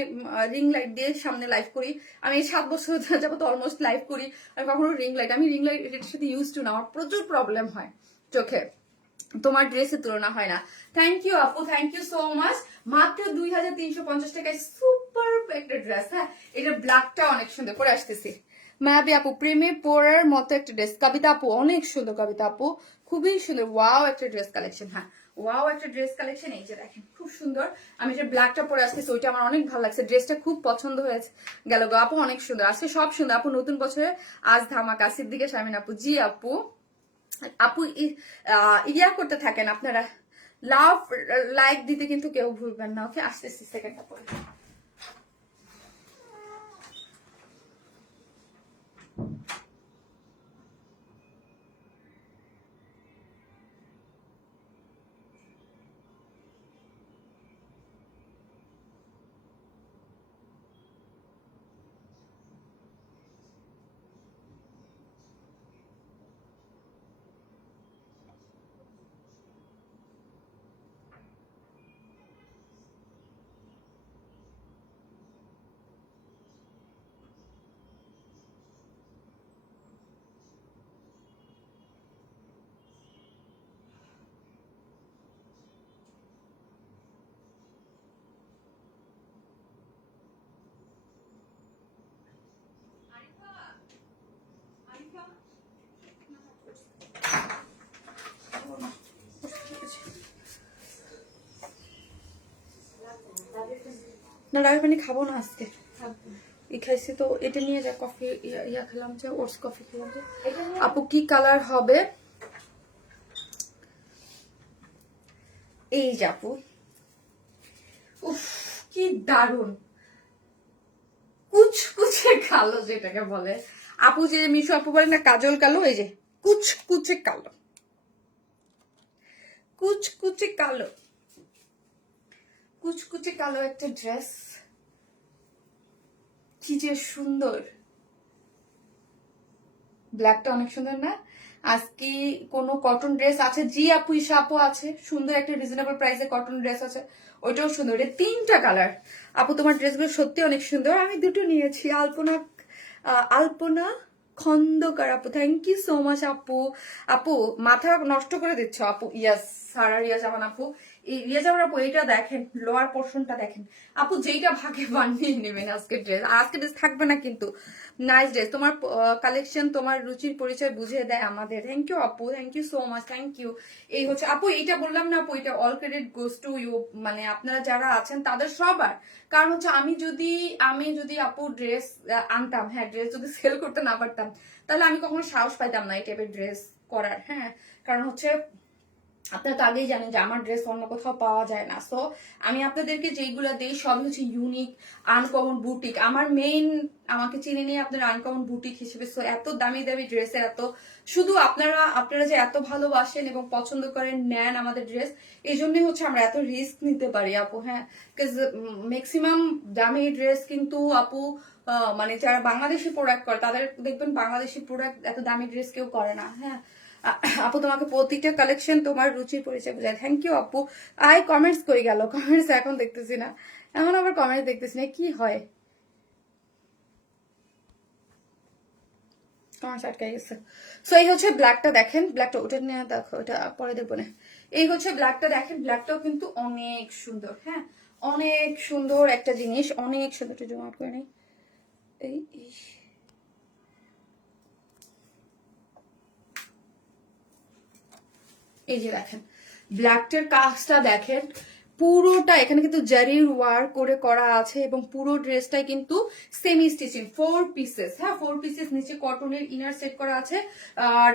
রিং লাইট দিয়ে সামনে লাইভ করি। আমি 7 বছর যাবত অলমোস্ট লাইভ করি। আমি কখনো আমি রিং লাইট এর সাথে ইউজ টু না, আমার প্রচুর প্রবলেম হয় চোখে, তোমার ড্রেসের তুলনা হয় না। থ্যাংক ইউ আপু, থ্যাংক ইউ সো মাচ। মাত্র 2350 টাকায় সুপার একটা ড্রেস। হ্যাঁ এটা ব্ল্যাকটা অনেক সুন্দর করে আসতেছি। মায়াবী আপু প্রেমে পড়ার মতো একটা ড্রেস। কবিতা আপু অনেক সুন্দর, কবিতা আপু খুবই সুন্দর, ওয়াও একটা ড্রেস কালেকশন। হ্যাঁ ওয়াও একটা ড্রেস কালেকশন, এই যে দেখেন খুব সুন্দর। আমি যে ব্ল্যাকটা পরে আসতেছি ওইটা আমার অনেক ভালো লাগছে, ড্রেসটা খুব পছন্দ হয়েছে গেল গো আপু, অনেক সুন্দর। আজকে সব সুন্দর আপু, নতুন বছরে আজ ধামাকা। সিদ্দিকা শারমিন আপু, জি আপু। আপু ইয়া করতে থাকেন আপনারা, লাভ লাইক দিতে কিন্তু কেউ ভুলবেন না, ওকে? আসতেছি সেকেন্ডটা পরে। না ডাবের পানি খাবো না আজকে, খাইছি তো এটা নিয়ে যা, কফি ইয়া খেলাম যে, ওটস কফি খেলাম যে। আপু কি কালার হবে? এই যে আপু, উফ কি দারুন কুচকুচে কালো যেটাকে বলে আপু, যে মিশু আপু বলে না কাজল কালো, এই যে কুচকুচে কালো, কুচকুচে কালো, কুচকুচে কালো একটা ড্রেস, কি যে সুন্দর। ব্ল্যাকটা অনেক সুন্দর না? আজকে কোনো কটন ড্রেস আছে? জি আপু, ঈশা আপু আছে, সুন্দর একটা রিজনেবল প্রাইসে কটন ড্রেস আছে, ওইটাও সুন্দর। এটা 3টা কালার আপু, তোমার ড্রেসগুলো সত্যি অনেক সুন্দর। আমি দুটো নিয়েছি, আলপনা আলপনা খন্দকার আপু, থ্যাংক ইউ সো মাচ আপু। আপু মাথা নষ্ট করে দিচ্ছ আপু, ইয়াস সারা রিয়া জামান আপু, এই রিয়াজাবর আপু এইটা দেখেন, লোয়ার পোর্শনটা দেখেন আপু, যেইটা ভাগে বানিয়ে নেবেন আজকের ড্রেস। আর আজকের ড্রেস থাকবে না কিন্তু, নাইস ড্রেস। তোমার কালেকশন তোমার রুচির পরিচয় বুঝিয়ে দেয় আমাদের। থ্যাংক ইউ আপু, thank you so much, thank you. এই হচ্ছে আপু, এইটা বললাম না আপু, এটা all credit goes to you, মানে আপনারা যারা আছেন তাদের সবার। কারণ হচ্ছে আমি যদি আপু ড্রেস আনতাম, হ্যাঁ ড্রেস যদি সেল করতে না পারতাম, তাহলে আমি কখনো সাহস পাইতাম না এই টাইপের ড্রেস করার। হ্যাঁ, কারণ হচ্ছে আপনারা তো আগেই জানেন যে আমার ড্রেস অন্য কোথাও পাওয়া যায় না। সো আমি আপনাদেরকে যেইগুলো দিই সবই হচ্ছে ইউনিক, আনকমন বুটিক। আমার মেইন, আমাকে চিনে নিয়ে আপনারা আনকমন বুটিক হিসেবে। সো এত দামি দামি ড্রেসের এত, শুধু আপনারা যে এত ভালোবাসেন এবং পছন্দ করেন, নেন আমাদের ড্রেস, এই জন্যই হচ্ছে আমরা এত রিস্ক নিতে পারি আপু। হ্যাঁ, ম্যাক্সিমাম দামি ড্রেস কিন্তু আপু মানে যারা বাংলাদেশি প্রোডাক্ট করে তাদের দেখবেন বাংলাদেশি প্রোডাক্ট এত দামি ড্রেস কেউ করে না। হ্যাঁ আপু, তোমাকে প্রতিটা কালেকশন তোমার রুচির পরিচয় বোঝায়। থ্যাংক ইউ আপু। কমেন্টস কই গেল? কমেন্টস এখন দেখতেছি না, এখন আবার কমেন্টস দেখতেছি না, কি হয়? কমেন্টস আটকে গেছে। সো এই হচ্ছে ব্ল্যাকটা দেখেন, ব্ল্যাকটা ওটা নিয়ে দেখো, ওটা পরে দেখবো না। এই হচ্ছে ব্ল্যাকটা দেখেন, ব্ল্যাকটাও কিন্তু অনেক সুন্দর। হ্যাঁ, অনেক সুন্দর একটা জিনিস, অনেক সুন্দর। একটু জুম আউট করে নেই। এই এই যে দেখেন ব্ল্যাকটার কাজটা দেখেন, পুরোটা এখানে কিন্তু জারির ওয়ার্ক করে করা আছে এবং পুরো ড্রেসটাই কিন্তু সেমি স্টিচিং, 4 পিসেস। হ্যাঁ, 4 পিসেস, নিচে কটনের ইনার সেট করা আছে।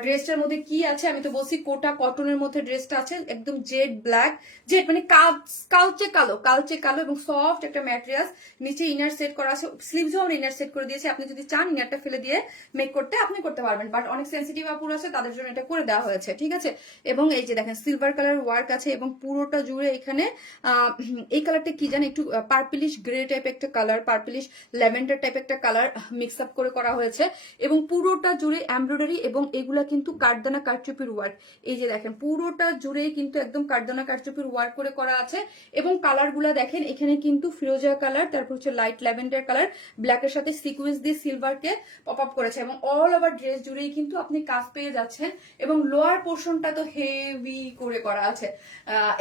ড্রেসটার মধ্যে কি আছে আমি তো বলছি, কোটা কটনের মধ্যে ড্রেসটা আছে, একদম জেড ব্ল্যাক, জেড মানে কালচে কালো, কালচে কালো এবং সফট একটা ম্যাটেরিয়ালস। নিচে ইনার সেট করা আছে, স্লিভসও আমরা ইনার সেট করে দিয়েছি। আপনি যদি চান ইনারটা ফেলে দিয়ে মেক করতে আপনি করতে পারবেন, বাট অনেক সেন্সিটিভ আপুর আছে তাদের জন্য এটা করে দেওয়া হয়েছে, ঠিক আছে। এবং এই যে দেখেন সিলভার কালার ওয়ার্ক আছে এবং পুরোটা জুড়ে এখানে এই কালারটা কি জানি, একটু পার্পলিশ গ্রে টাইপ একটা কালার, পার্পলিশ ল্যাভেন্ডার টাইপ একটা কালার মিক্স আপ করে করা হয়েছে এবং পুরোটা জুড়ে এমব্রয়ডারি এবং এগুলা কিন্তু কাঠদানা কারচুপির ওয়ার্ক। এই যে দেখেন পুরোটা জুড়ে কিন্তু একদম কাঠদানা কারচুপির ওয়ার্ক করে করা আছে এবং কালারগুলা দেখেন, এখানে কিন্তু ফিরোজা কালার, তারপর হচ্ছে লাইট ল্যাভেন্ডার কালার, ব্ল্যাকের সাথে সিকুয়েন্স দিয়ে সিলভারকে পপ আপ করেছে এবং অল ওভার ড্রেস জুড়েই কিন্তু আপনি কাজ পেয়ে যাচ্ছেন এবং লোয়ার পোর্শনটা তো হেভি করে করা আছে।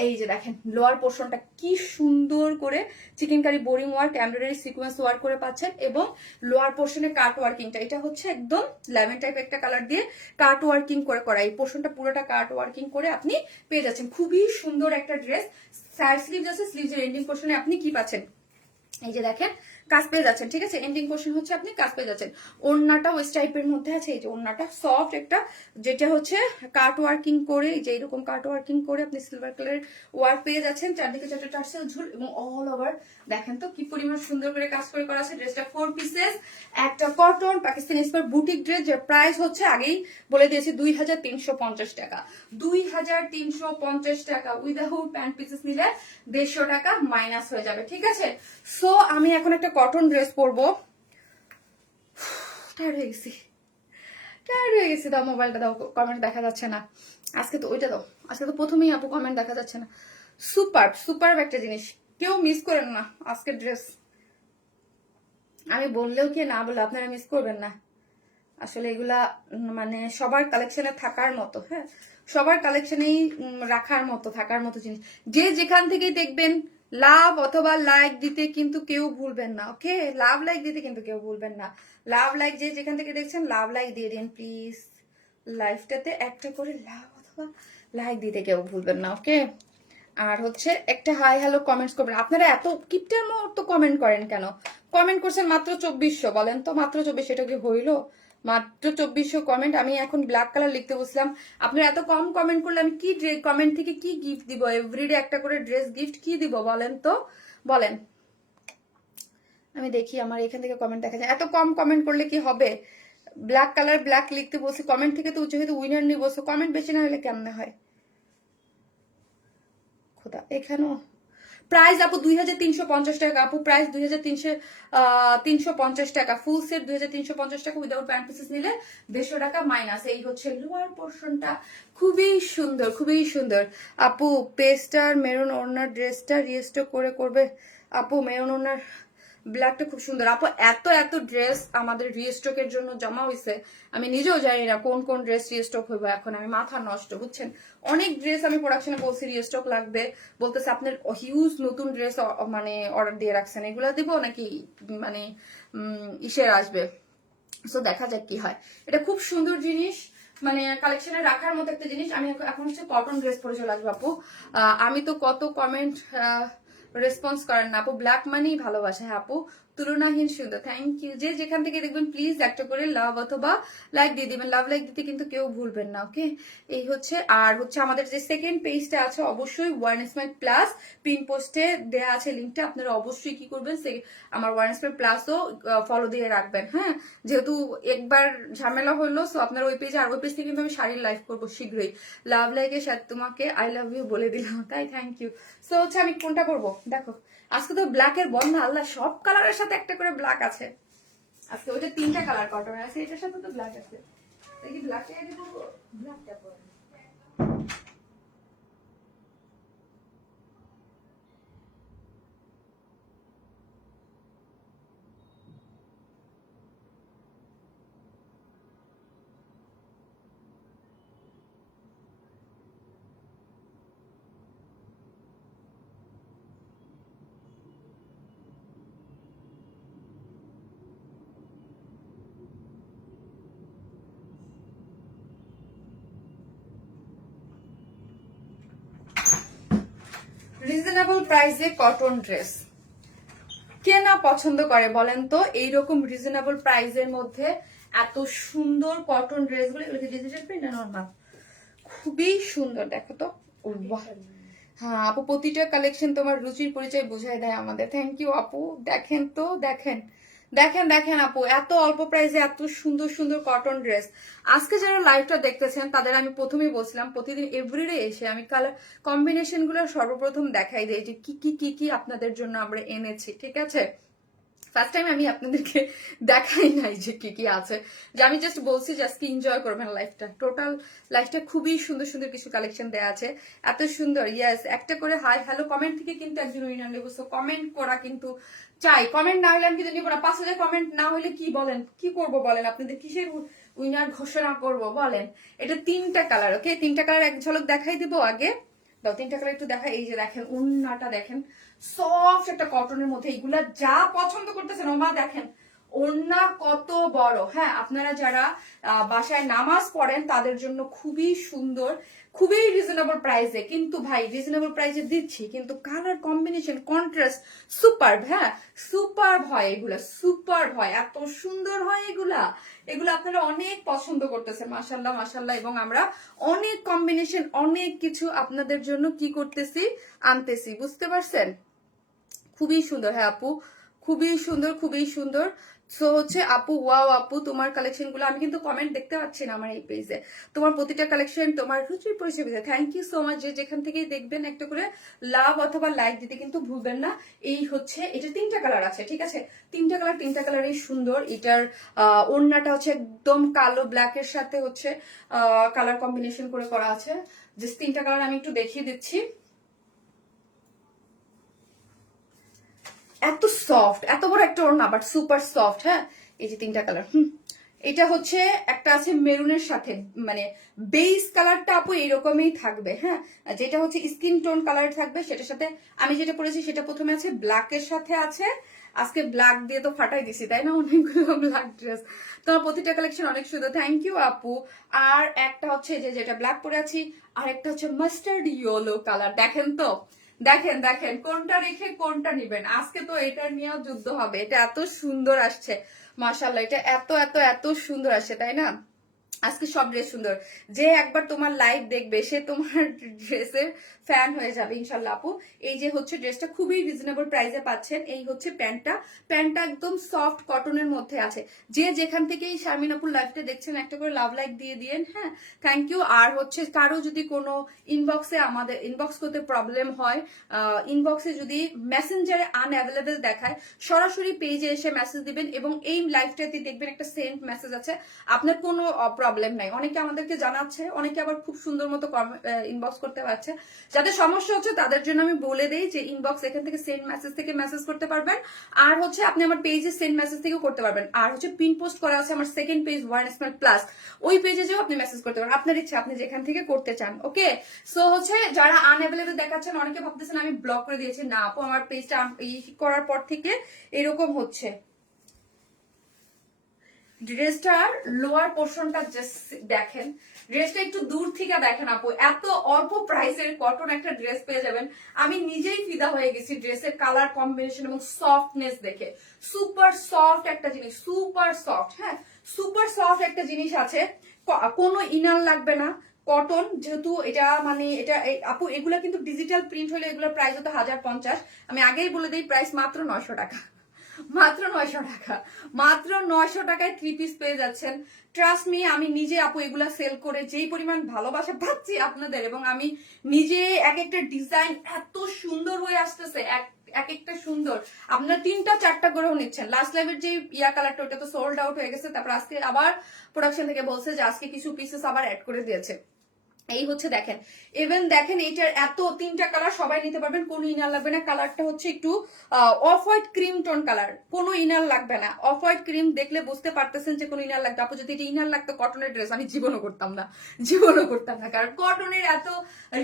এই যে দেখেন লোয়ার পোর্শনটা কি সুন্দর করে chikankari boring work, embroidery sequence work করে পাচ্ছেন এবং লোয়ার পোর্শনে কাট ওয়ার্কিংটা, এটা হচ্ছে একদম লেমন টাইপ একটা কালার দিয়ে কাট ওয়ার্কিং করে করা। এই পোর্শনটা পুরোটা কাট ওয়ার্কিং করে আপনি পেয়ে যাচ্ছেন। খুবই সুন্দর একটা ড্রেস। সাইড স্লিভস আছে, স্লিভসের এন্ডিং পোর্শনে আপনি কি পাচ্ছেন, এই যে দেখেন কাজ পেয়ে যাচ্ছেন, ঠিক আছে। এন্ডিং পোর্শন হচ্ছে আপনি কাজ পেয়ে যাচ্ছেন। ওড়নাটা ওয়েস্ট টাইপের মধ্যে আছে, এই যে ওড়নাটা সফট একটা, যেটা হচ্ছে কাট ওয়ার্কিং করে, যে এরকম কাট ওয়ার্কিং করে আপনি সিলভার কালারের ওয়ার্ক পেয়ে যাচ্ছেন। চারদিকে চারটে টার্সেল ঝুল এবং অল ওভার দেখেন তো কি পরিমাণ সুন্দর করে কাজ করে করা আছে। ড্রেসটা 4 পিসেস, একটা cotton Pakistani spare boutique dress, যার প্রাইস হচ্ছে আগেই বলে দিয়েছি 2350 টাকা। 2350 টাকা উইদাউট প্যান্ট পিসেস নিলে 150 টাকা মাইনাস হয়ে যাবে, ঠিক আছে। সো আমি এখন একটা কটন ড্রেস পরবো। টায়ার্ড হয়ে গেছি, টায়ার্ড হয়ে গেছি। দাও মোবাইলটা দাও, কমেন্ট দেখা যাচ্ছে না। আজকে তো ওইটা দাও, আজকে তো প্রথমেই আপু কমেন্ট দেখা যাচ্ছে না। সুপার সুপার একটা জিনিস, কেউ মিস করেন না আজকের ড্রেস। আমি বললেও কি না বলে আপনারা মিস করবেন না। আসলে এগুলা মানে সবার কালেকশনে থাকার মতো, হ্যাঁ সবার কালেকশনেই রাখার মতো, থাকার মতো জিনিস। যে যেখান থেকেই দেখবেন লাভ অথবা লাইক দিতে কিন্তু কেউ ভুলবেন না, ওকে। লাভ লাইক দিতে কিন্তু কেউ ভুলবেন না। লাভ লাইক যে যেখান থেকে দেখছেন লাভ লাইক দিয়ে দিন প্লিজ। লাইফটাতে একটা করে লাভ অথবা লাইক দিতে কেউ ভুলবেন না, ওকে। আর হচ্ছে একটা হাই হ্যালো কমেন্টস করবেন। আপনারা এত কিপটার মতো কমেন্ট করেন কেন? কমেন্ট করছেন মাত্র 2400, বলেন তো মাত্র 2400, এটা কি হইলো? মাত্র 2400 কমেন্ট। আমি এখন ব্ল্যাক কালার লিখতে বসলাম, আপনারা এত কম কমেন্ট করলে আমি কি কমেন্ট থেকে কি গিফট দিব? এভরিডে একটা করে ড্রেস গিফট কি দিব বলেন তো, বলেন। আমি দেখি আমার এখান থেকে কমেন্ট দেখা যায়। এত কম কমেন্ট করলে কি হবে? ব্ল্যাক কালার ব্ল্যাক লিখতে বলছি, কমেন্ট থেকে তো যেহেতু উইনার নিয়ে বলছো, কমেন্ট বেশি না হলে কেমনে হয় খোদা। এখানেও প্রাইস আপু 2350 টাকা, আপু প্রাইস 2350 টাকা, ফুল সেট 2350 টাকা, উইদাউট প্যান্ট পিসেস নিলে 150 টাকা মাইনাস। এই হচ্ছে লোয়ার পোর্শনটা, খুবই সুন্দর, খুবই সুন্দর। আপু পেস্টার মেরুন ওড়নার ড্রেসটা রিস্টক করবে আপু। মেরুন ওড়নার ব্ল্যাকটা খুব সুন্দর আপু। এত এত ড্রেস আমাদের রিস্টকের জন্য জমা হয়েছে, আমি নিজেও জানি না কোন কোন ড্রেস রিস্টক হইবে, এখন আমি মাথা নষ্ট, বুঝছেন। অনেক ড্রেস আমি প্রোডাকশনে বলছি রিস্টক লাগবে, বলতেছে আপনার হিউজ নতুন ড্রেস মানে অর্ডার দিয়ে রাখছেন, এগুলা দিব নাকি মানে ইসের আসবে। সো দেখা যাক কি হয়। এটা খুব সুন্দর জিনিস, মানে কালেকশনে রাখার মতো একটা জিনিস। আমি এখন হচ্ছে কটন ড্রেস পরে চলে আসবো আপু। আমি তো কত কমেন্ট রেসপন্স করেন না আপু, ব্ল্যাক মানেই ভালোবাসা। হ্যাঁ আপু, তুলনাহীন সুন্দর, থ্যাংক ইউ। যে যেখান থেকে দেখবেন প্লিজ একটা করে লাভ অথবা লাইক দিয়ে দিবেন, লাভ লাইক দিতে কিন্তু কেউ ভুলবেন না, ওকে। এই হচ্ছে, আর হচ্ছে আমাদের যে সেকেন্ড পেজটা আছে অবশ্যই ওয়ান স্মাইল প্লাস পিন পোস্টে দেয়া আছে লিঙ্কটা, আপনারা অবশ্যই কি করবেন, আমার ওয়ান স্মাইল প্লাসও ফলো দিয়ে রাখবেন, হ্যাঁ। যেহেতু একবার ঝামেলা হলো, সো আপনার ওই পেজে, আর ওই পেজ থেকে কিন্তু আমি শাড়ির লাইভ করবো শীঘ্রই। লাভ লাইকের সাথে তোমাকে আই লাভ ইউ বলে দিলাম, তাই থ্যাংক ইউ। সো হচ্ছে আমি কোনটা করবো দেখো, আজকে তো ব্ল্যাকের বন্ধা, আল্লাহ সব কালারের সাথে একটা করে ব্ল্যাক আছে আজকে। ওইটা 3টা কালার কটন আছে, এটার সাথে তো ব্ল্যাক আছে, দেখি ব্ল্যাকটা আগে করবো, ব্ল্যাকটা পরে। রিজনেবল প্রাইসে কটন ড্রেস কে না পছন্দ করে বলেন তো? এইরকম রিজনেবল প্রাইসের মধ্যে এত সুন্দর কটন ড্রেসগুলো, এগুলো কি ডিজিটাল প্রিন্ট না নরমাল? খুবই সুন্দর, দেখো তো। বাহ, হ্যাঁ আপু, প্রতিটা কালেকশন তোমার রুচির পরিচয় বুঝাই দেয় আমাদের, থ্যাংক ইউ আপু। দেখেন তো, দেখেন দেখেন দেখেন আপু, এত অল্প প্রাইসে এত সুন্দর সুন্দর কটন ড্রেস। আজকে যারা লাইভটা দেখতেছেন তাদের আমি প্রথমেই বলছিলাম, প্রতিদিন এভরিডে এসে আমি কালার কম্বিনেশন গুলো সর্বপ্রথম দেখাই দিই যে কি কি কি কি আপনাদের জন্য আমরা এনেছি, ঠিক আছে। ফার্স্ট টাইম আমি আপনাদেরকে দেখাই নাই যে কি কি আছে, যে আমি জাস্ট বলছি যে আজকে এনজয় করবেন লাইফটা, টোটাল লাইফটা। খুবই সুন্দর সুন্দর কিছু কালেকশন দেওয়া আছে, এত সুন্দর। ইয়েস, একটা করে হাই হ্যালো কমেন্ট থেকে কিন্তু একজন উইনার নেবো, সো কমেন্ট করা কিন্তু চাই। কমেন্ট না হলে আমি কিন্তু নিবো না। 5,000 কমেন্ট না হলে কি বলেন, কি করব বলেন, আপনাদের কিসের উইনার ঘোষণা করব বলেন। এটা 3টা কালার, ওকে। 3টা কালার এক ঝলক দেখাই দেবো আগে, দাও 3টা কালার একটু দেখা। এই যে দেখেন ওন্নাটা, দেখেন সফট একটা কটনের মধ্যে, এইগুলা যা পছন্দ করতেছেন ওমা, দেখেন ওন্না কত বড়। হ্যাঁ, আপনারা যারা বাসায় নামাজ পড়েন তাদের জন্য খুবই সুন্দর, খুবই রিজনেবল প্রাইসে। কিন্তু ভাই রিজনেবল প্রাইসে দিচ্ছি, কিন্তু কালার কম্বিনেশন কন্ট্রাস্ট সুপার, হ্যাঁ সুপার হয় এগুলা, সুপার হয়, এত সুন্দর হয় এগুলা। এগুলো আপনারা অনেক পছন্দ করতেছেন, মাশাল্লাহ মাশাল্লাহ। এবং আমরা অনেক কম্বিনেশন, অনেক কিছু আপনাদের জন্য কি করতেছি, আনতেছি, বুঝতে পারছেন। খুবই সুন্দর, হ্যাঁ আপু খুবই সুন্দর, খুবই সুন্দর। সো হচ্ছে আপু, ওয়াও আপু, তোমার কালেকশন গুলো আমি কিন্তু কমেন্ট দেখতে পাচ্ছি না আমার এই পেজে। তোমার প্রতিটা কালেকশন তোমার রুচির পরিচয় দিতে থ্যাংক ইউ সো মাচ। যে যেখান থেকে দেখবেন একটা করে লাভ অথবা লাইক দিতে কিন্তু ভুলবেন না। এই হচ্ছে, এটা 3টা কালার আছে, ঠিক আছে। 3টা কালার, 3টা কালারই সুন্দর। এটার ওড়নাটা হচ্ছে একদম কালো ব্ল্যাকের সাথে হচ্ছে কালার কম্বিনেশন করে করা আছে। জাস্ট 3টা কালার আমি একটু দেখিয়ে দিচ্ছি। এত সফট, এত বড় একটা ওড়না, বাট সুপার সফট। হ্যাঁ, এই যে 3টা কালার, এটা হচ্ছে একটা আছে মেরুনের সাথে, মানে বেস কালারটা আপু এরকমই থাকবে, হ্যাঁ। যেটা হচ্ছে স্কিন টোন কালার থাকবে, সেটার সাথে আমি যেটা পরেছি সেটা প্রথমে আছে ব্ল্যাকের সাথে আছে। আজকে ব্ল্যাক দিয়ে তো ফাটাই দিছি, তাই না, অনেকগুলো ব্ল্যাক ড্রেস। তোমার প্রতিটা কালেকশন অনেক সুন্দর, থ্যাংক ইউ আপু। আর একটা হচ্ছে যে যেটা ব্ল্যাক পরে আছি, আর একটা হচ্ছে মাস্টার্ড ইয়েলো কালার। দেখেন তো, দেখেন দেখেন কোনটা রেখে কোনটা নিবেন। আজকে তো এটা নিয়েও যুদ্ধ হবে, এটা এত সুন্দর আসছে মাশাআল্লাহ, এটা এত এত এত সুন্দর আসছে, তাই না। আজকে সব ড্রেস সুন্দর, যে একবার তোমার লাইভ দেখবে সে তোমার ড্রেসের ফ্যান হয়ে যাবে ইনশাল্লাহ আপু। এই যে হচ্ছে ড্রেসটা খুবই রিজনেবল প্রাইসে পাচ্ছেন। এই হচ্ছে প্যান্টটা, প্যান্টটা একদম সফট কটনের মধ্যে আছে। যে যেখান থেকে এই শারমিন আপুর লাইভটা দেখছেন একটা করে লাভ লাইক দিয়ে দিয়েন, হ্যাঁ থ্যাংক ইউ। আর হচ্ছে কারো যদি কোনো ইনবক্সে, আমাদের ইনবক্স করতে প্রবলেম হয়, ইনবক্সে যদি মেসেঞ্জারে আনঅ্যাভেলেবেল দেখায়, সরাসরি পেজে এসে মেসেজ দিবেন। এবং এই লাইভটাতে দেখবেন একটা সেন্ড মেসেজ আছে, আপনার কোনো প্রবলেম নাই। অনেকে আমাদেরকে জানাচ্ছে, অনেকে আবার খুব সুন্দর মতো ইনবক্স করতে পারছে। যাদের সমস্যা হচ্ছে তাদের জন্য আমি বলে দেই যে ইনবক্স এখান থেকে সেন্ড মেসেজ থেকে মেসেজ করতে পারবেন, আর হচ্ছে আপনি আমার পেজে সেন্ড মেসেজ থেকেও করতে পারবেন, আর হচ্ছে পিন পোস্ট করা আছে আমার second page one smart plus, ওই পেজে যেও আপনি মেসেজ করতে পারেন, আপনার ইচ্ছা আপনি যেখান থেকে করতে চান। ওকে, সো হচ্ছে যারা আনঅ্যাভেলেবল দেখাচ্ছেন, অনেকে ভাবতেছেন আমি ব্লক করে দিয়েছি, না আপু আমার পেজটা করার পর থেকে এরকম হচ্ছে। ড্রেসটার লোয়ার পোর্শনটা জাস্ট দেখেন, ড্রেসটা একটু দূর থেকে দেখেন আপু, এত অল্প প্রাইসের কটন একটা ড্রেস পেয়ে যাবেন। আমি নিজেই ফিদা হয়ে গেছি ড্রেসের কালার কম্বিনেশন এবং সফটনেস দেখে। সুপার সফট একটা জিনিস, সুপার সফট, হ্যাঁ সুপার সফট একটা জিনিস আছে, কোনো ইনার লাগবে না, কটন যেহেতু এটা, মানে এটা আপু এগুলা কিন্তু ডিজিটাল প্রিন্ট হলে এগুলোর প্রাইস হতো 1050। আমি আগেই বলে দিই প্রাইস মাত্র 900 টাকা, মাত্র 900 টাকা, মাত্র 900 টাকায় 3 পিস পেয়ে যাচ্ছেন। ট্রাস্ট মি, আমি নিজে আপু এগুলা সেল করে যেই পরিমাণ ভালোবাসা পাচ্ছি আপনাদের, এবং আমি নিজে এক একটা ডিজাইন এত সুন্দর হয়ে আসতেছে, এক একটা সুন্দর, আপনারা 3টা 4টা করেও নিচ্ছেন। লাস্ট লাইভের যে ইয়া কালারটা ওটা তো সোল্ড আউট হয়ে গেছে, তারপর আজকে আবার প্রোডাকশন থেকে বলছে যে আজকে কিছু পিসেস আবার অ্যাড করে দিয়েছে। এই হচ্ছে দেখেন, ইভেন দেখেন এইটার এত 3টা কালার সবাই নিতে পারবেন, কোনো ইনার লাগবে না। কালারটা হচ্ছে একটু off white cream tone colour, কোনো ইনার লাগবে না। অফ হোয়াইট ক্রিম দেখলে বুঝতে পারতেছেন যে কোনো ইনার লাগবে। আপু যদি এটা ইনার লাগতো কটনের ড্রেস আমি জীবনও করতাম না, জীবনও করতাম না, কারণ কটনের এত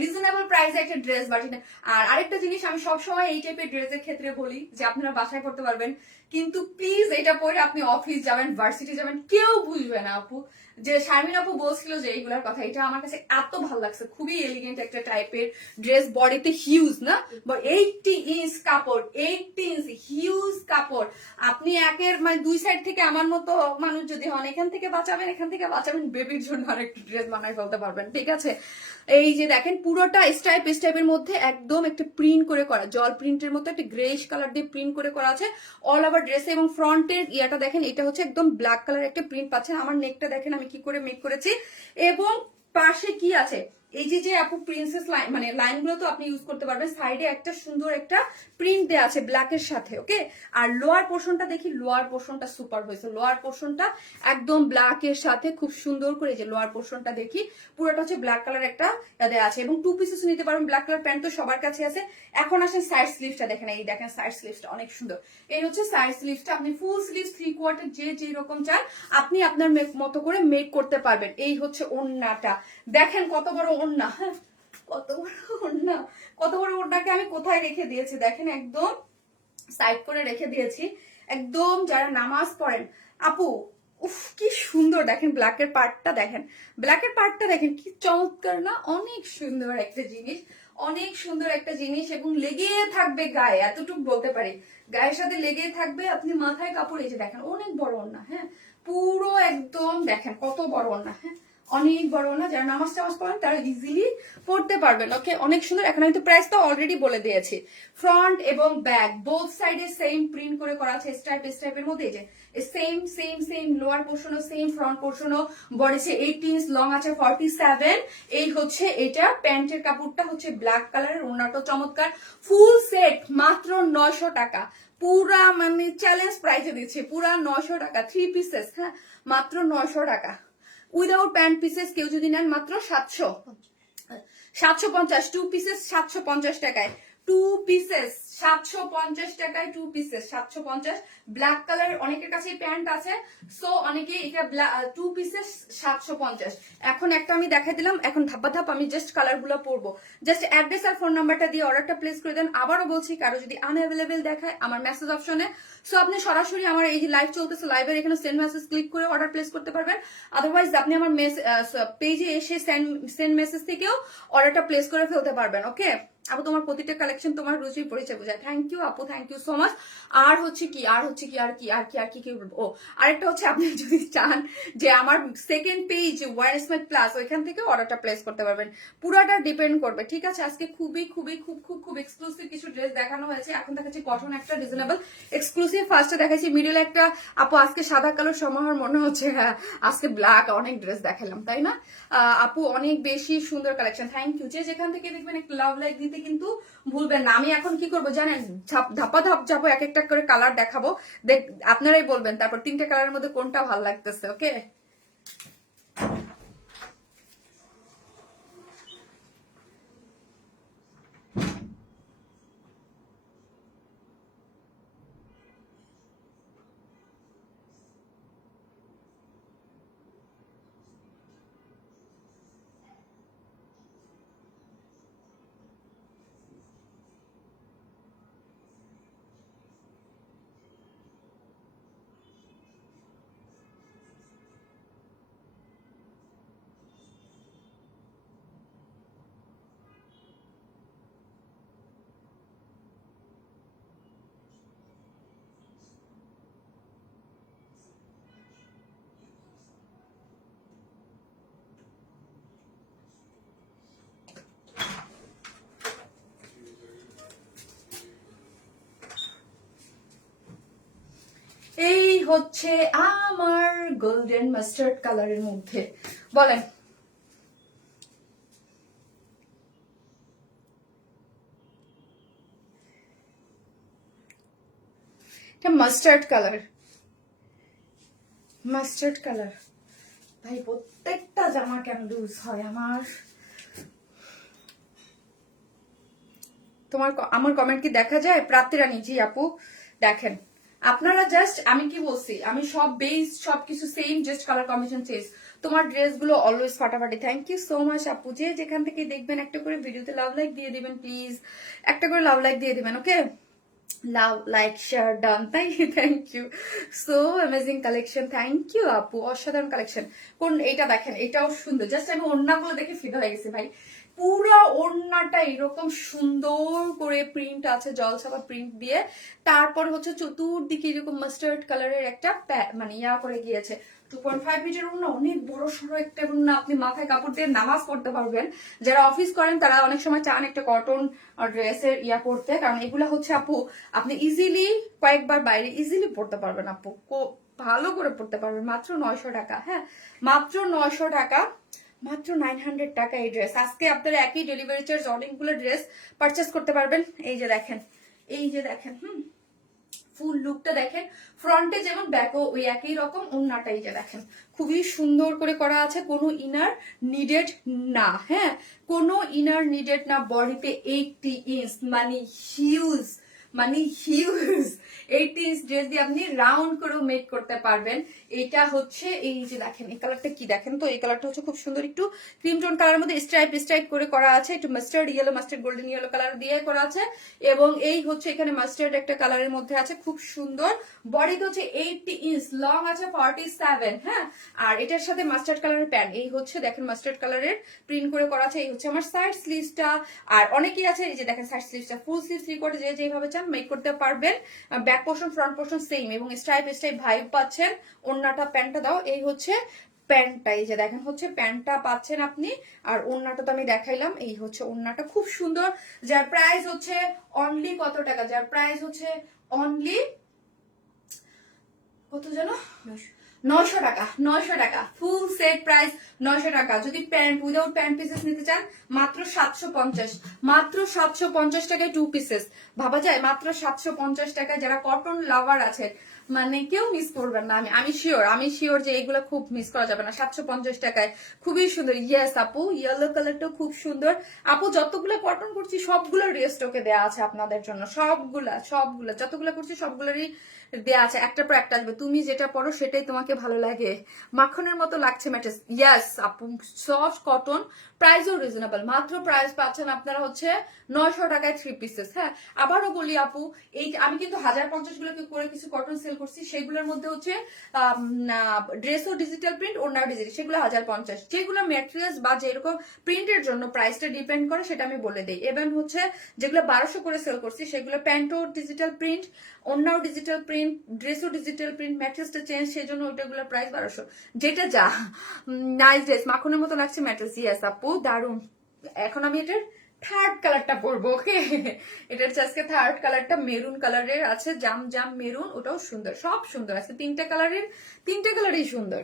রিজনেবল প্রাইসে একটা ড্রেস বাটি না। আর আরেকটা জিনিস আমি সবসময় এই টাইপের ড্রেসের ক্ষেত্রে বলি যে আপনারা বাসায় করতে পারবেন, কিন্তু প্লিজ এটা পরে আপনি অফিস যাবেন, ভার্সিটি যাবেন, কেউ বুঝবে না আপু। যে শারমিন আপু বলছিল যে এইগুলার কথা, এটা আমার কাছে এত ভালো লাগছে, খুবই এলিগেন্ট একটা টাইপের ড্রেস, বডিতে হিউজ না, 80 ইঞ্চ কাপড়, 80 ইঞ্চ হিউজ কাপড়। আপনি একের মানে 2 সাইড থেকে আমার মতো মানুষ যদি হন, এখান থেকে বাঁচাবেন, এখান থেকে বাঁচাবেন, বেবির জন্য আরেকটা ড্রেস বানাই ফেলতে পারবেন, ঠিক আছে। এই যে দেখেন পুরোটা স্টাইপের মধ্যে একদম একটা প্রিন্ট করে করা, জল প্রিন্টের মতো একটা গ্রেইশ কালার দিয়ে প্রিন্ট করে করা আছে অল ওভার ড্রেসে, এবং ফ্রন্টের ইয়াটা দেখেন, এটা হচ্ছে একদম ব্ল্যাক কালার একটা প্রিন্ট পাচ্ছেন। আমার নেকটা দেখেন আমি কি করে মেক করেছি, এবং পাশে কি আছে, এই যে আপু প্রিন্সেস লাইন, মানে লাইনগুলো তো আপনি ইউজ করতে পারবেন। সাইডে একটা সুন্দর একটা প্রিন্ট দেওয়া আছে ব্ল্যাকের সাথে, ওকে। আর লোয়ার পোর্শনটা দেখি, লোয়ার পোর্শনটা সুপার হয়েছে, লোয়ার পোর্শনটা একদম ব্ল্যাকের সাথে খুব সুন্দর করে, যে লোয়ার পোর্শনটা দেখি পুরোটা হচ্ছে ব্ল্যাক কালার একটা দেওয়া আছে, এবং 2 পিসেস নিতে পারবেন। ব্ল্যাক কালার প্যান্ট তো সবার কাছে আছে। এখন আসেন সাইড স্লিভসটা দেখেন, এই দেখেন সাইড স্লিভসটা অনেক সুন্দর। এই হচ্ছে সাইড স্লিভসটা, আপনি ফুল স্লিভস 3/4 যে রকম চান আপনি আপনার মতো করে মেক করতে পারবেন। এই হচ্ছে ওড়নাটা দেখেন, কত বড় ওড়না, হ্যাঁ কত বড় ওড়না, কত বড় ওড়নাকে আমি কোথায় রেখে দিয়েছি দেখেন, একদম সাইড করে রেখে দিয়েছি, একদম যারা নামাজ পড়েন আপু, উফ কি সুন্দর দেখেন, ব্ল্যাকের পার্টটা দেখেন, ব্ল্যাকের পার্টটা দেখেন কি চমৎকার না, অনেক সুন্দর একটা জিনিস, অনেক সুন্দর একটা জিনিস, এবং লেগে থাকবে গায়ে, এতটুকু বলতে পারি, গায়ের সাথে লেগে থাকবে। আপনি মাথায় কাপড় এই যে দেখেন, অনেক বড় ওড়না, হ্যাঁ পুরো একদম দেখেন কত বড় ওড়না, হ্যাঁ অনেক বড় না, যারা নামাজ টামাজ পড়েন তারা ইজিলি পড়তে পারবেন, ওকে অনেক সুন্দর। এখন আমি তো প্রাইসটা অলরেডি বলে দিয়েছি। ফ্রন্ট এবং ব্যাক বোথ সাইডে সেম প্রিন্ট করে করা আছে, স্টাইপের মধ্যে যে সেম লোয়ার পোর্শনও সেম, ফ্রন্ট পোর্শনও, বডিতে 18 ইঞ্চ, লং আছে 47। এই হচ্ছে এটা, প্যান্টের কাপড়টা হচ্ছে ব্ল্যাক কালারের, ওড়নাটা চমৎকার, ফুল সেট মাত্র 900 টাকা, পুরা মানে চ্যালেঞ্জ প্রাইসে দিচ্ছে, পুরা 900 টাকা 3 পিসেস, হ্যাঁ মাত্র 900 টাকা। উইদাউট প্যান্ট পিসেস কেউ যদি নেন মাত্র 750, 2 পিসেস 750 টাকায়, 2 পিসেস 750 টাকায়, 2 পিসেস 750। ব্ল্যাক কালার অনেকের কাছে প্যান্ট আছে, সো অনেকে এটা 2 পিসেস 750। এখন একটা আমি দেখাই দিলাম, এখন ধাপা ধাপ আমি জাস্ট কালার গুলো পরবো। জাস্ট অ্যাড্রেস আর ফোন নাম্বারটা দিয়ে অর্ডারটা প্লেস করে দেন। আবারও বলছি, কারো যদি আনঅ্যাভেলেবেল দেখায় আমার মেসেজ অপশনে, সো আপনি সরাসরি আমার এই যে লাইভ চলতেছে, লাইভের এখানে সেন্ড মেসেজ ক্লিক করে অর্ডার প্লেস করতে পারবেন। আদারওয়াইজ আপনি আমার পেজে এসে সেন্ড মেসেজ থেকেও অর্ডারটা প্লেস করে ফেলতে পারবেন, ওকে। আপু তোমার প্রতিটা কালেকশন তোমার রুচির পরিচয় বোঝায়, থ্যাংক ইউ আপু, থ্যাংক ইউ সো মাচ। আর হচ্ছে কি ও আরেকটা হচ্ছে, আপনি যদি চান যে আমার second page war smart plus, ওইখান থেকে অর্ডারটা প্লেস করতে পারবেন, পুরাটা ডিপেন্ড করবে, ঠিক আছে। আজকে খুব এক্সক্লুসিভ কিছু ড্রেস দেখানো হয়েছে। এখন দেখাচ্ছি কটন একটা রিজনেবল এক্সক্লুসিভ, ফার্স্টে দেখাচ্ছি মিডল একটা, আপু আজকে সাদা কালো সমাহার মনে হচ্ছে, হ্যাঁ আজকে ব্ল্যাক অনেক ড্রেস দেখালাম তাই না আপু, অনেক বেশি সুন্দর কালেকশন, থ্যাংক ইউ। যে যেখান থেকে দেখবেন একটা লাভ লাইক দিতে কিন্তু ভুলবেন না। আমি এখন কি করবো জানেন, ধাপা ধাপ যাবো, এক একটা করে কালার দেখাবো, আপনারাই বলবেন তারপর 3টে কালারের মধ্যে কোনটা ভালো লাগতেছে, ওকে। হচ্ছে আমার গোল্ডেন মাস্টার্ড কালারের মধ্যে, বলেন মাস্টার্ড কালার, মাস্টার্ড কালার। ভাই প্রত্যেকটা জামা কেন লুজ হয় আমার। তোমার আমার কমেন্ট কি দেখা যায়? প্রাপ্তি রানী, জি আপু দেখেন। আপনারা জাস্ট, আমি কি বলছি, আমি সব বেস সবকিছু same, just colour combination change. তোমার ড্রেসগুলো অলওয়েজ ফাটাফাটি। থ্যাংক ইউ সো মাচ আপু। যে যেখান থেকে দেখবেন একটা করে ভিডিওতে লাভ লাইক দিয়ে দিবেন প্লিজ, একটা করে লাভ লাইক দিয়ে দিবেন, ওকে? লাভ লাইক শেয়ার ডান, তাই thank you. So amazing collection, thank you আপু, অসাধারণ কালেকশন। কোন এইটা দেখেন, এটাও সুন্দর। জাস্ট আমি ওড়নাগুলো দেখে ফিদা হয়ে গেছি ভাই। পুরো ওড়নাটা এরকম সুন্দর করে প্রিন্ট আছে, জলছাপা প্রিন্ট দিয়ে। তারপর হচ্ছে চতুর্দিকে এরকম মাস্টার্ড কালারের একটা মানে ইয়া করে গিয়েছে। 2.5 মিটার ওড়না, অনেক বড় সড়ো একটা ওড়না। আপনি মাথায় কাপড় দিয়ে নামাজ পড়তে পারবেন। যারা অফিস করেন তারা অনেক সময় চান একটা কটন ড্রেসের ইয়া পড়তে, কারণ এগুলা হচ্ছে আপু আপনি ইজিলি কয়েকবার বাইরে ইজিলি পড়তে পারবেন আপু, ভালো করে পড়তে পারবেন। মাত্র 900 টাকা, হ্যাঁ মাত্র 900 টাকা, মাত্র 900 টাকা এই ড্রেস। আজকে আপনারা একই ডেলিভারি চার্জ অনেকগুলো ড্রেস পারচেস করতে পারবেন। এই যে দেখেন, এই যে দেখেন, ফুল লুকটা দেখেন, ফ্রন্টে যেমন ব্যাকও ওই একই রকম। ওন্নাটা এই যে দেখেন, খুবই সুন্দর করে করা আছে, কোনো ইনার নিডেড না, হ্যাঁ কোনো ইনার নিডেড না। বডিতে 80 ইঞ্চ মানে হিউজ, মানে হিউজ 80 ইঞ্চ ড্রেস দিয়ে আপনি রাউন্ড করেও মেক করতে পারবেন। এটা হচ্ছে এই যে দেখেন, এই কালারটা কি দেখেন তো, এই কালারটা হচ্ছে খুব সুন্দর, একটু ক্রিম টোন কালারের মধ্যে স্ট্রাইপ স্ট্রাইপ করে করা আছে, একটু mustard yellow, mustard golden yellow colour দিয়ে করা আছে। এবং এই হচ্ছে এখানে মাস্টার্ড একটা কালারের মধ্যে আছে, খুব সুন্দর। বডিতে হচ্ছে 80 ইঞ্চ, লং আছে 47, হ্যাঁ। আর এটার সাথে মাস্টার্ড কালারের প্যান্ট, এই হচ্ছে দেখেন মাস্টার্ড কালারের প্রিন্ট করে করা আছে। এই হচ্ছে আমার সাইড স্লিভসটা। আর অনেকেই আছে এই যে দেখেন সাইড স্লিভসটা, ফুল স্লিভ থ্রি কোয়ার্টার যে যেভাবে চান মেক করতে পারবেন। Back portion front portion same, এবং স্ট্রাইপ স্ট্রাইপ ভাইব পাচ্ছেন। ওড়নাটা প্যান্টটা দাও, এই হচ্ছে প্যান্টটা, এই যে দেখেন হচ্ছে প্যান্টটা পাচ্ছেন আপনি। আর ওড়নাটা তো আমি দেখাইলাম, এই হচ্ছে ওড়নাটা খুব সুন্দর। যার প্রাইস হচ্ছে অনলি কত টাকা, যার প্রাইস হচ্ছে অনলি কত যেন 900 টাকা, 900 টাকা ফুল সেট প্রাইস 900 টাকা। যদি প্যান্ট উইদাউট প্যান্ট পিসেস নিতে চান মাত্র 750, মাত্র 750 টাকায় 2 পিসেস। ভাবা যায় মাত্র 750 টাকায়। যারা কটন লাভার আছে মানে কেউ মিস করবেন না, আমি শিওর যে এগুলো খুব মিস করা যাবে না। 750 টাকায় খুবই সুন্দর। ইয়েস আপু, ইয়েলো কালারটাও খুব সুন্দর। আপু যতগুলো কটন করছি সবগুলো রেস্টকে দেওয়া আছে আপনাদের জন্য, সবগুলা যতগুলো করছি সবগুলোরই দেয়া আছে, একটার পর একটা আসবে। তুমি যেটা পরো সেটাই তোমাকে ভালো লাগে, মাখনের মতো লাগছে ম্যাট্রেস। ইয়েস আপু, সফট কটন, প্রাইসও রিজনেবল। মাত্র প্রাইস পাচ্ছেন আপনারা হচ্ছে 900 টাকায় 3 পিসেস। হ্যাঁ আবারও বলি আপু, এই আমি কিন্তু 1050 গুলোকে করে কিছু কটন সেল করছি, সেগুলোর মধ্যে হচ্ছে ড্রেসও ডিজিটাল প্রিন্ট, ওনার ডিজিটাল, সেগুলো 1050। যেগুলো ম্যাট্রেস বা যেরকম প্রিন্টের জন্য প্রাইসটা ডিপেন্ড করে সেটা আমি বলে দিই। এবং হচ্ছে যেগুলো 1200 করে সেল করছি সেগুলো প্যান্টও ডিজিটাল প্রিন্ট, অন্যও ডিজিটাল প্রিন্ট, ড্রেসও ডিজিটাল প্রিন্ট, ম্যাট্রেসটা চেঞ্জ, সেই জন্য ওইটাগুলোর প্রাইস 1200। যেটা যা নাইস ড্রেস, মাখনের মতো লাগছে ম্যাট্রেস। ইয়েস আপু দারুন। এখন আমি এটার থার্ড কালারটা পরবো, ওকে? এটার আজকে থার্ড কালারটা মেরুন কালারের আছে, জাম জাম মেরুন, ওটাও সুন্দর, সব সুন্দর আছে। তিনটা কালারই সুন্দর।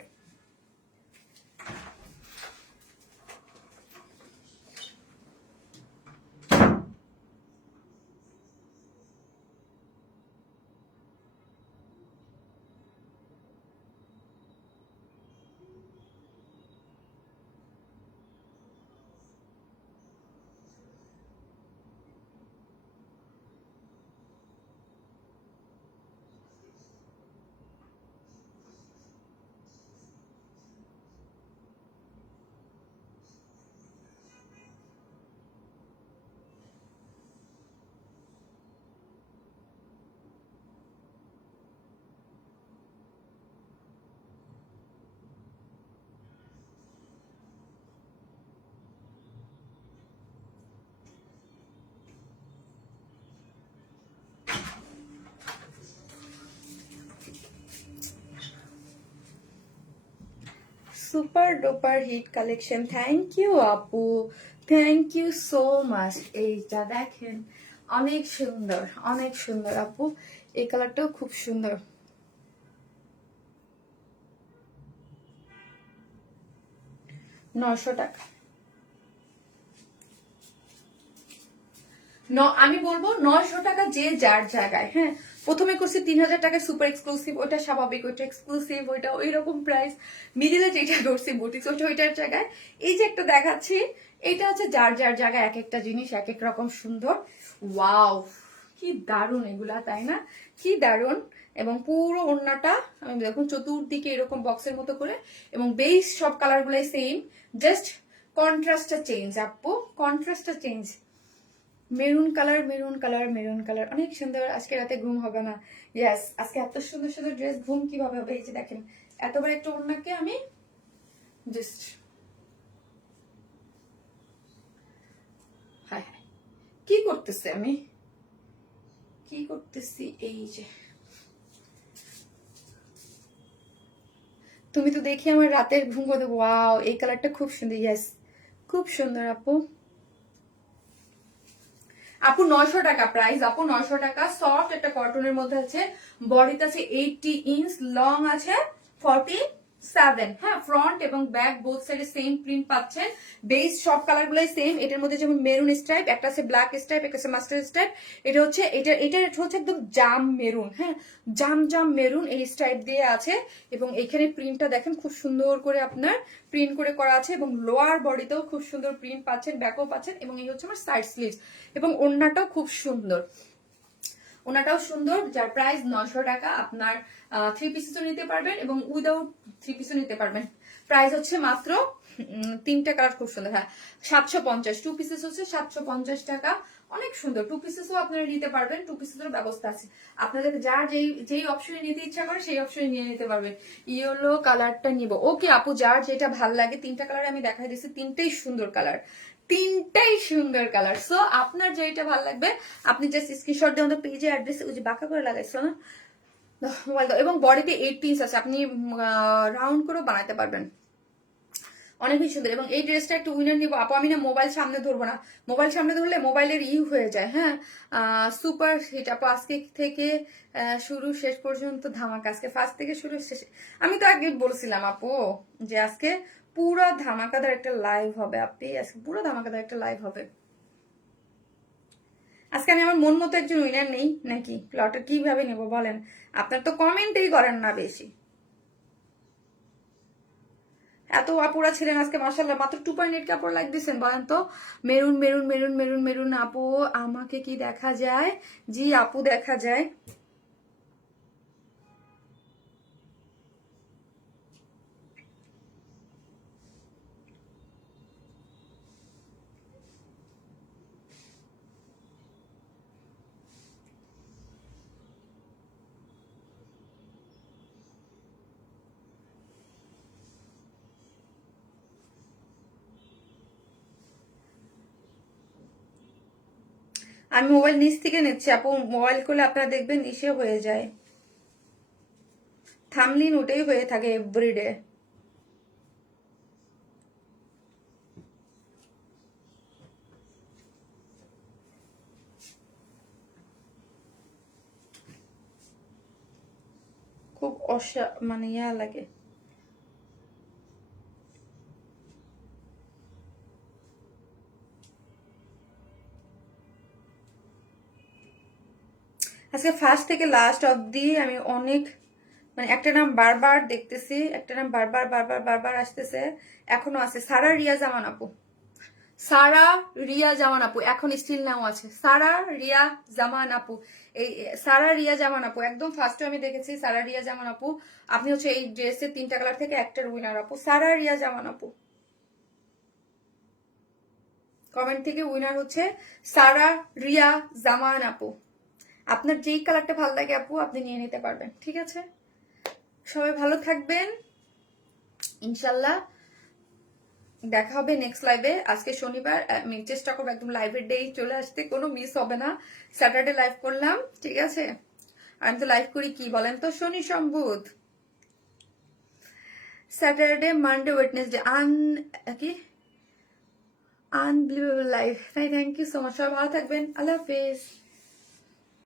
Super duper hit collection, thank you আপু, থ্যাংক ইউ সো মাচ। এইটা দেখেন অনেক সুন্দর, অনেক সুন্দর আপু, এই কালারটাও খুব সুন্দর। 900 টাকা। আমি বলবো 900 টাকা যে যার জায়গায়। হ্যাঁ, প্রথমে করছি 3000 টাকা সুপার এক্সক্লুসিভ, ওটা স্বাভাবিক, ওইটা এক্সক্লুসিভ, ওইটা ওই রকম প্রাইস। মিডিলে যেটা করছি বুটিক্স, ওইটা ওইটার জায়গায়। এই যে একটা দেখাচ্ছি, এটা হচ্ছে যার যার জায়গায় এক একটা জিনিস এক এক রকম সুন্দর। ওয়াও, কি দারুণ এগুলা, তাই না? কি দারুণ। এবং পুরো ওড়নাটা আমি দেখুন চতুর্দিকে এরকম বক্সের মতো করে, এবং বেস সব কালার গুলাই সেম, জাস্ট কন্ট্রাস্টটা চেঞ্জ। আপু কন্ট্রাস্টটা change. Maroon colour, maroon colour, maroon colour, অনেক সুন্দর। আজকে রাতে ঘুম হবে না। ইয়েস, আজকে এত সুন্দর সুন্দর ড্রেস, ঘুম কিভাবে হবে? এই যে দেখেন, এতবার একটা ওড়নাকে আমি জাস্ট, হায় হায়, কি করতেছি আমি, কি করতেছি? এই যে তুমি তো দেখি আমার রাতের ঘুম করে। ওয়াও, এই কালারটা খুব সুন্দর। ইয়েস, খুব সুন্দর আপু। আপু 900 টাকা প্রাইস, আপু 900 টাকা। সফট একটা কটনের মধ্যে আছে, বডিতে আছে 80 ইঞ্চ, লং আছে 47। হ্যাঁ, ফ্রন্ট এবং ব্যাক বোথ সাইডে সেম প্রিন্ট পাচ্ছেন। বেস সব কালার গুলাই সেম। এটার মধ্যে যেমন মেরুন স্ট্রাইপ, একটা আছে ব্ল্যাক স্ট্রাইপ, একটা আছে মাস্টার্ড স্ট্রাইপ। এটা হচ্ছে এটা হচ্ছে একদম জাম মেরুন। হ্যাঁ, জাম জাম মেরুন এই স্ট্রাইপ দিয়ে আছে। এবং এখানে প্রিন্টটা দেখেন খুব সুন্দর করে আপনার প্রিন্ট করে করা আছে, এবং লোয়ার বডিতেও খুব সুন্দর প্রিন্ট পাচ্ছেন, ব্যাকও পাচ্ছেন। এবং এই হচ্ছে আমার সাইড স্লিভস, এবং ওড়নাটাও খুব সুন্দর, ওনাটাও সুন্দর। যার প্রাইস 900 টাকা। আপনার 3 পিসেসও নিতে পারবেন এবং উইদাউট 3 পিসও নিতে পারবেন। প্রাইস হচ্ছে মাত্র 3টা কালার খুব সুন্দর। হ্যাঁ, 750। 2 পিসেস হচ্ছে 750 টাকা। অনেক সুন্দর। 2 পিসেসও আপনারা নিতে পারবেন, 2 পিসেসের ব্যবস্থা আছে। আপনাদের যার যেই অপশনে নিতে ইচ্ছা করে সেই অপশনে নিয়ে নিতে পারবেন। ইয়েলো কালারটা নিব। ওকে আপু, যার যেটা ভাল লাগে। 3টা কালার আমি দেখাই দিচ্ছি, 3টাই সুন্দর কালার, 3টাই সুন্দর কালার। সো আপনার যেটা ভালো লাগবে আপনি জাস্ট স্ক্রিনশট দিয়ে আমাদের পেজে অ্যাড্রেস, ওই যে বাঁকা করে লাগাইছো না মোবাইল দাও। এবং বডিতে 8 ইঞ্চ আছে, আপনি রাউন্ড করেও বানাতে পারবেন। অনেকই সুন্দর। এবং এই ড্রেসটা একটু উইনার নিবো আপু। আমি না মোবাইল সামনে ধরবো না, মোবাইল সামনে ধরলে মোবাইলের হয়ে যায়। হ্যাঁ, সুপার হিট আপু। আজকে থেকে শুরু শেষ পর্যন্ত ধামাকা। আজকে ফার্স্ট থেকে শুরু শেষ। আমি তো আগে বলছিলাম আপু যে আজকে পুরো ধামাকাদার একটা লাইভ হবে। আপনি আজকে পুরো ধামাকাদার একটা লাইভ হবে। আজকে আমি আমার মন মতো একজন উইনার নেই নাকি? লটার কিভাবে নেব বলেন? আপনার তো কমেন্টই করেন না বেশি। এত আপুরা ছিলেন আজকে, মাশাআল্লাহ। মাত্র 2.8 কাপড় লাইক দিচ্ছেন, বলেন তো। Maroon maroon maroon maroon maroon. আপু আমাকে কি দেখা যায়? জি আপু, দেখা যায়। আমি মোবাইল নিচ থেকে নিচ্ছি আপু। মোবাইল করলে আপনারা দেখবেন নিচে হয়ে যায়, থামলিন ওটাই হয়ে থাকে এভরিডে। খুব মানে ইয়া লাগে। আজকে ফার্স্ট থেকে লাস্ট অবধি আমি অনেক, মানে একটা নাম বারবার দেখতেছি, একটা নাম বারবার বারবার বারবার আসতেছে, এখনো আছে। সারা রিয়া জামান আপু, সারা রিয়া জামান আপু এখন স্টিল নাও আছে। সারা রিয়া জামান আপু, এই সারা রিয়া জামান আপু একদম ফার্স্টে আমি দেখেছি। সারা রিয়া জামান আপু, আপনি হচ্ছে এই ড্রেসের 3টা কালার থেকে একটার উইনার আপু। সারা রিয়া জামান আপু, কমেন্ট থেকে উইনার হচ্ছে সারা রিয়া জামান আপু। আপনার যেই কালারটা ভালো লাগে আপু আপনি নিয়ে নিতে পারবেন, ঠিক আছে? সবাই ভালো থাকবেন, ইনশাল্লাহ দেখা হবে নেক্সট লাইভে। আজকে শনিবার, আমি চেষ্টা করবো একদম লাইভের ডে চলে আসতে, কোনো মিস হবে না। স্যাটারডে লাইভ করলাম, ঠিক আছে? আর আমি তো লাইভ করি কি বলেন তো, শনি সোম বুধ, স্যাটারডে মানডে ওয়েডনেসডে, কি আনবিলিভেবল লাইফ। তাই থ্যাংক ইউ সো মাচ, সবাই ভালো থাকবেন, আল্লাহ হাফেজ।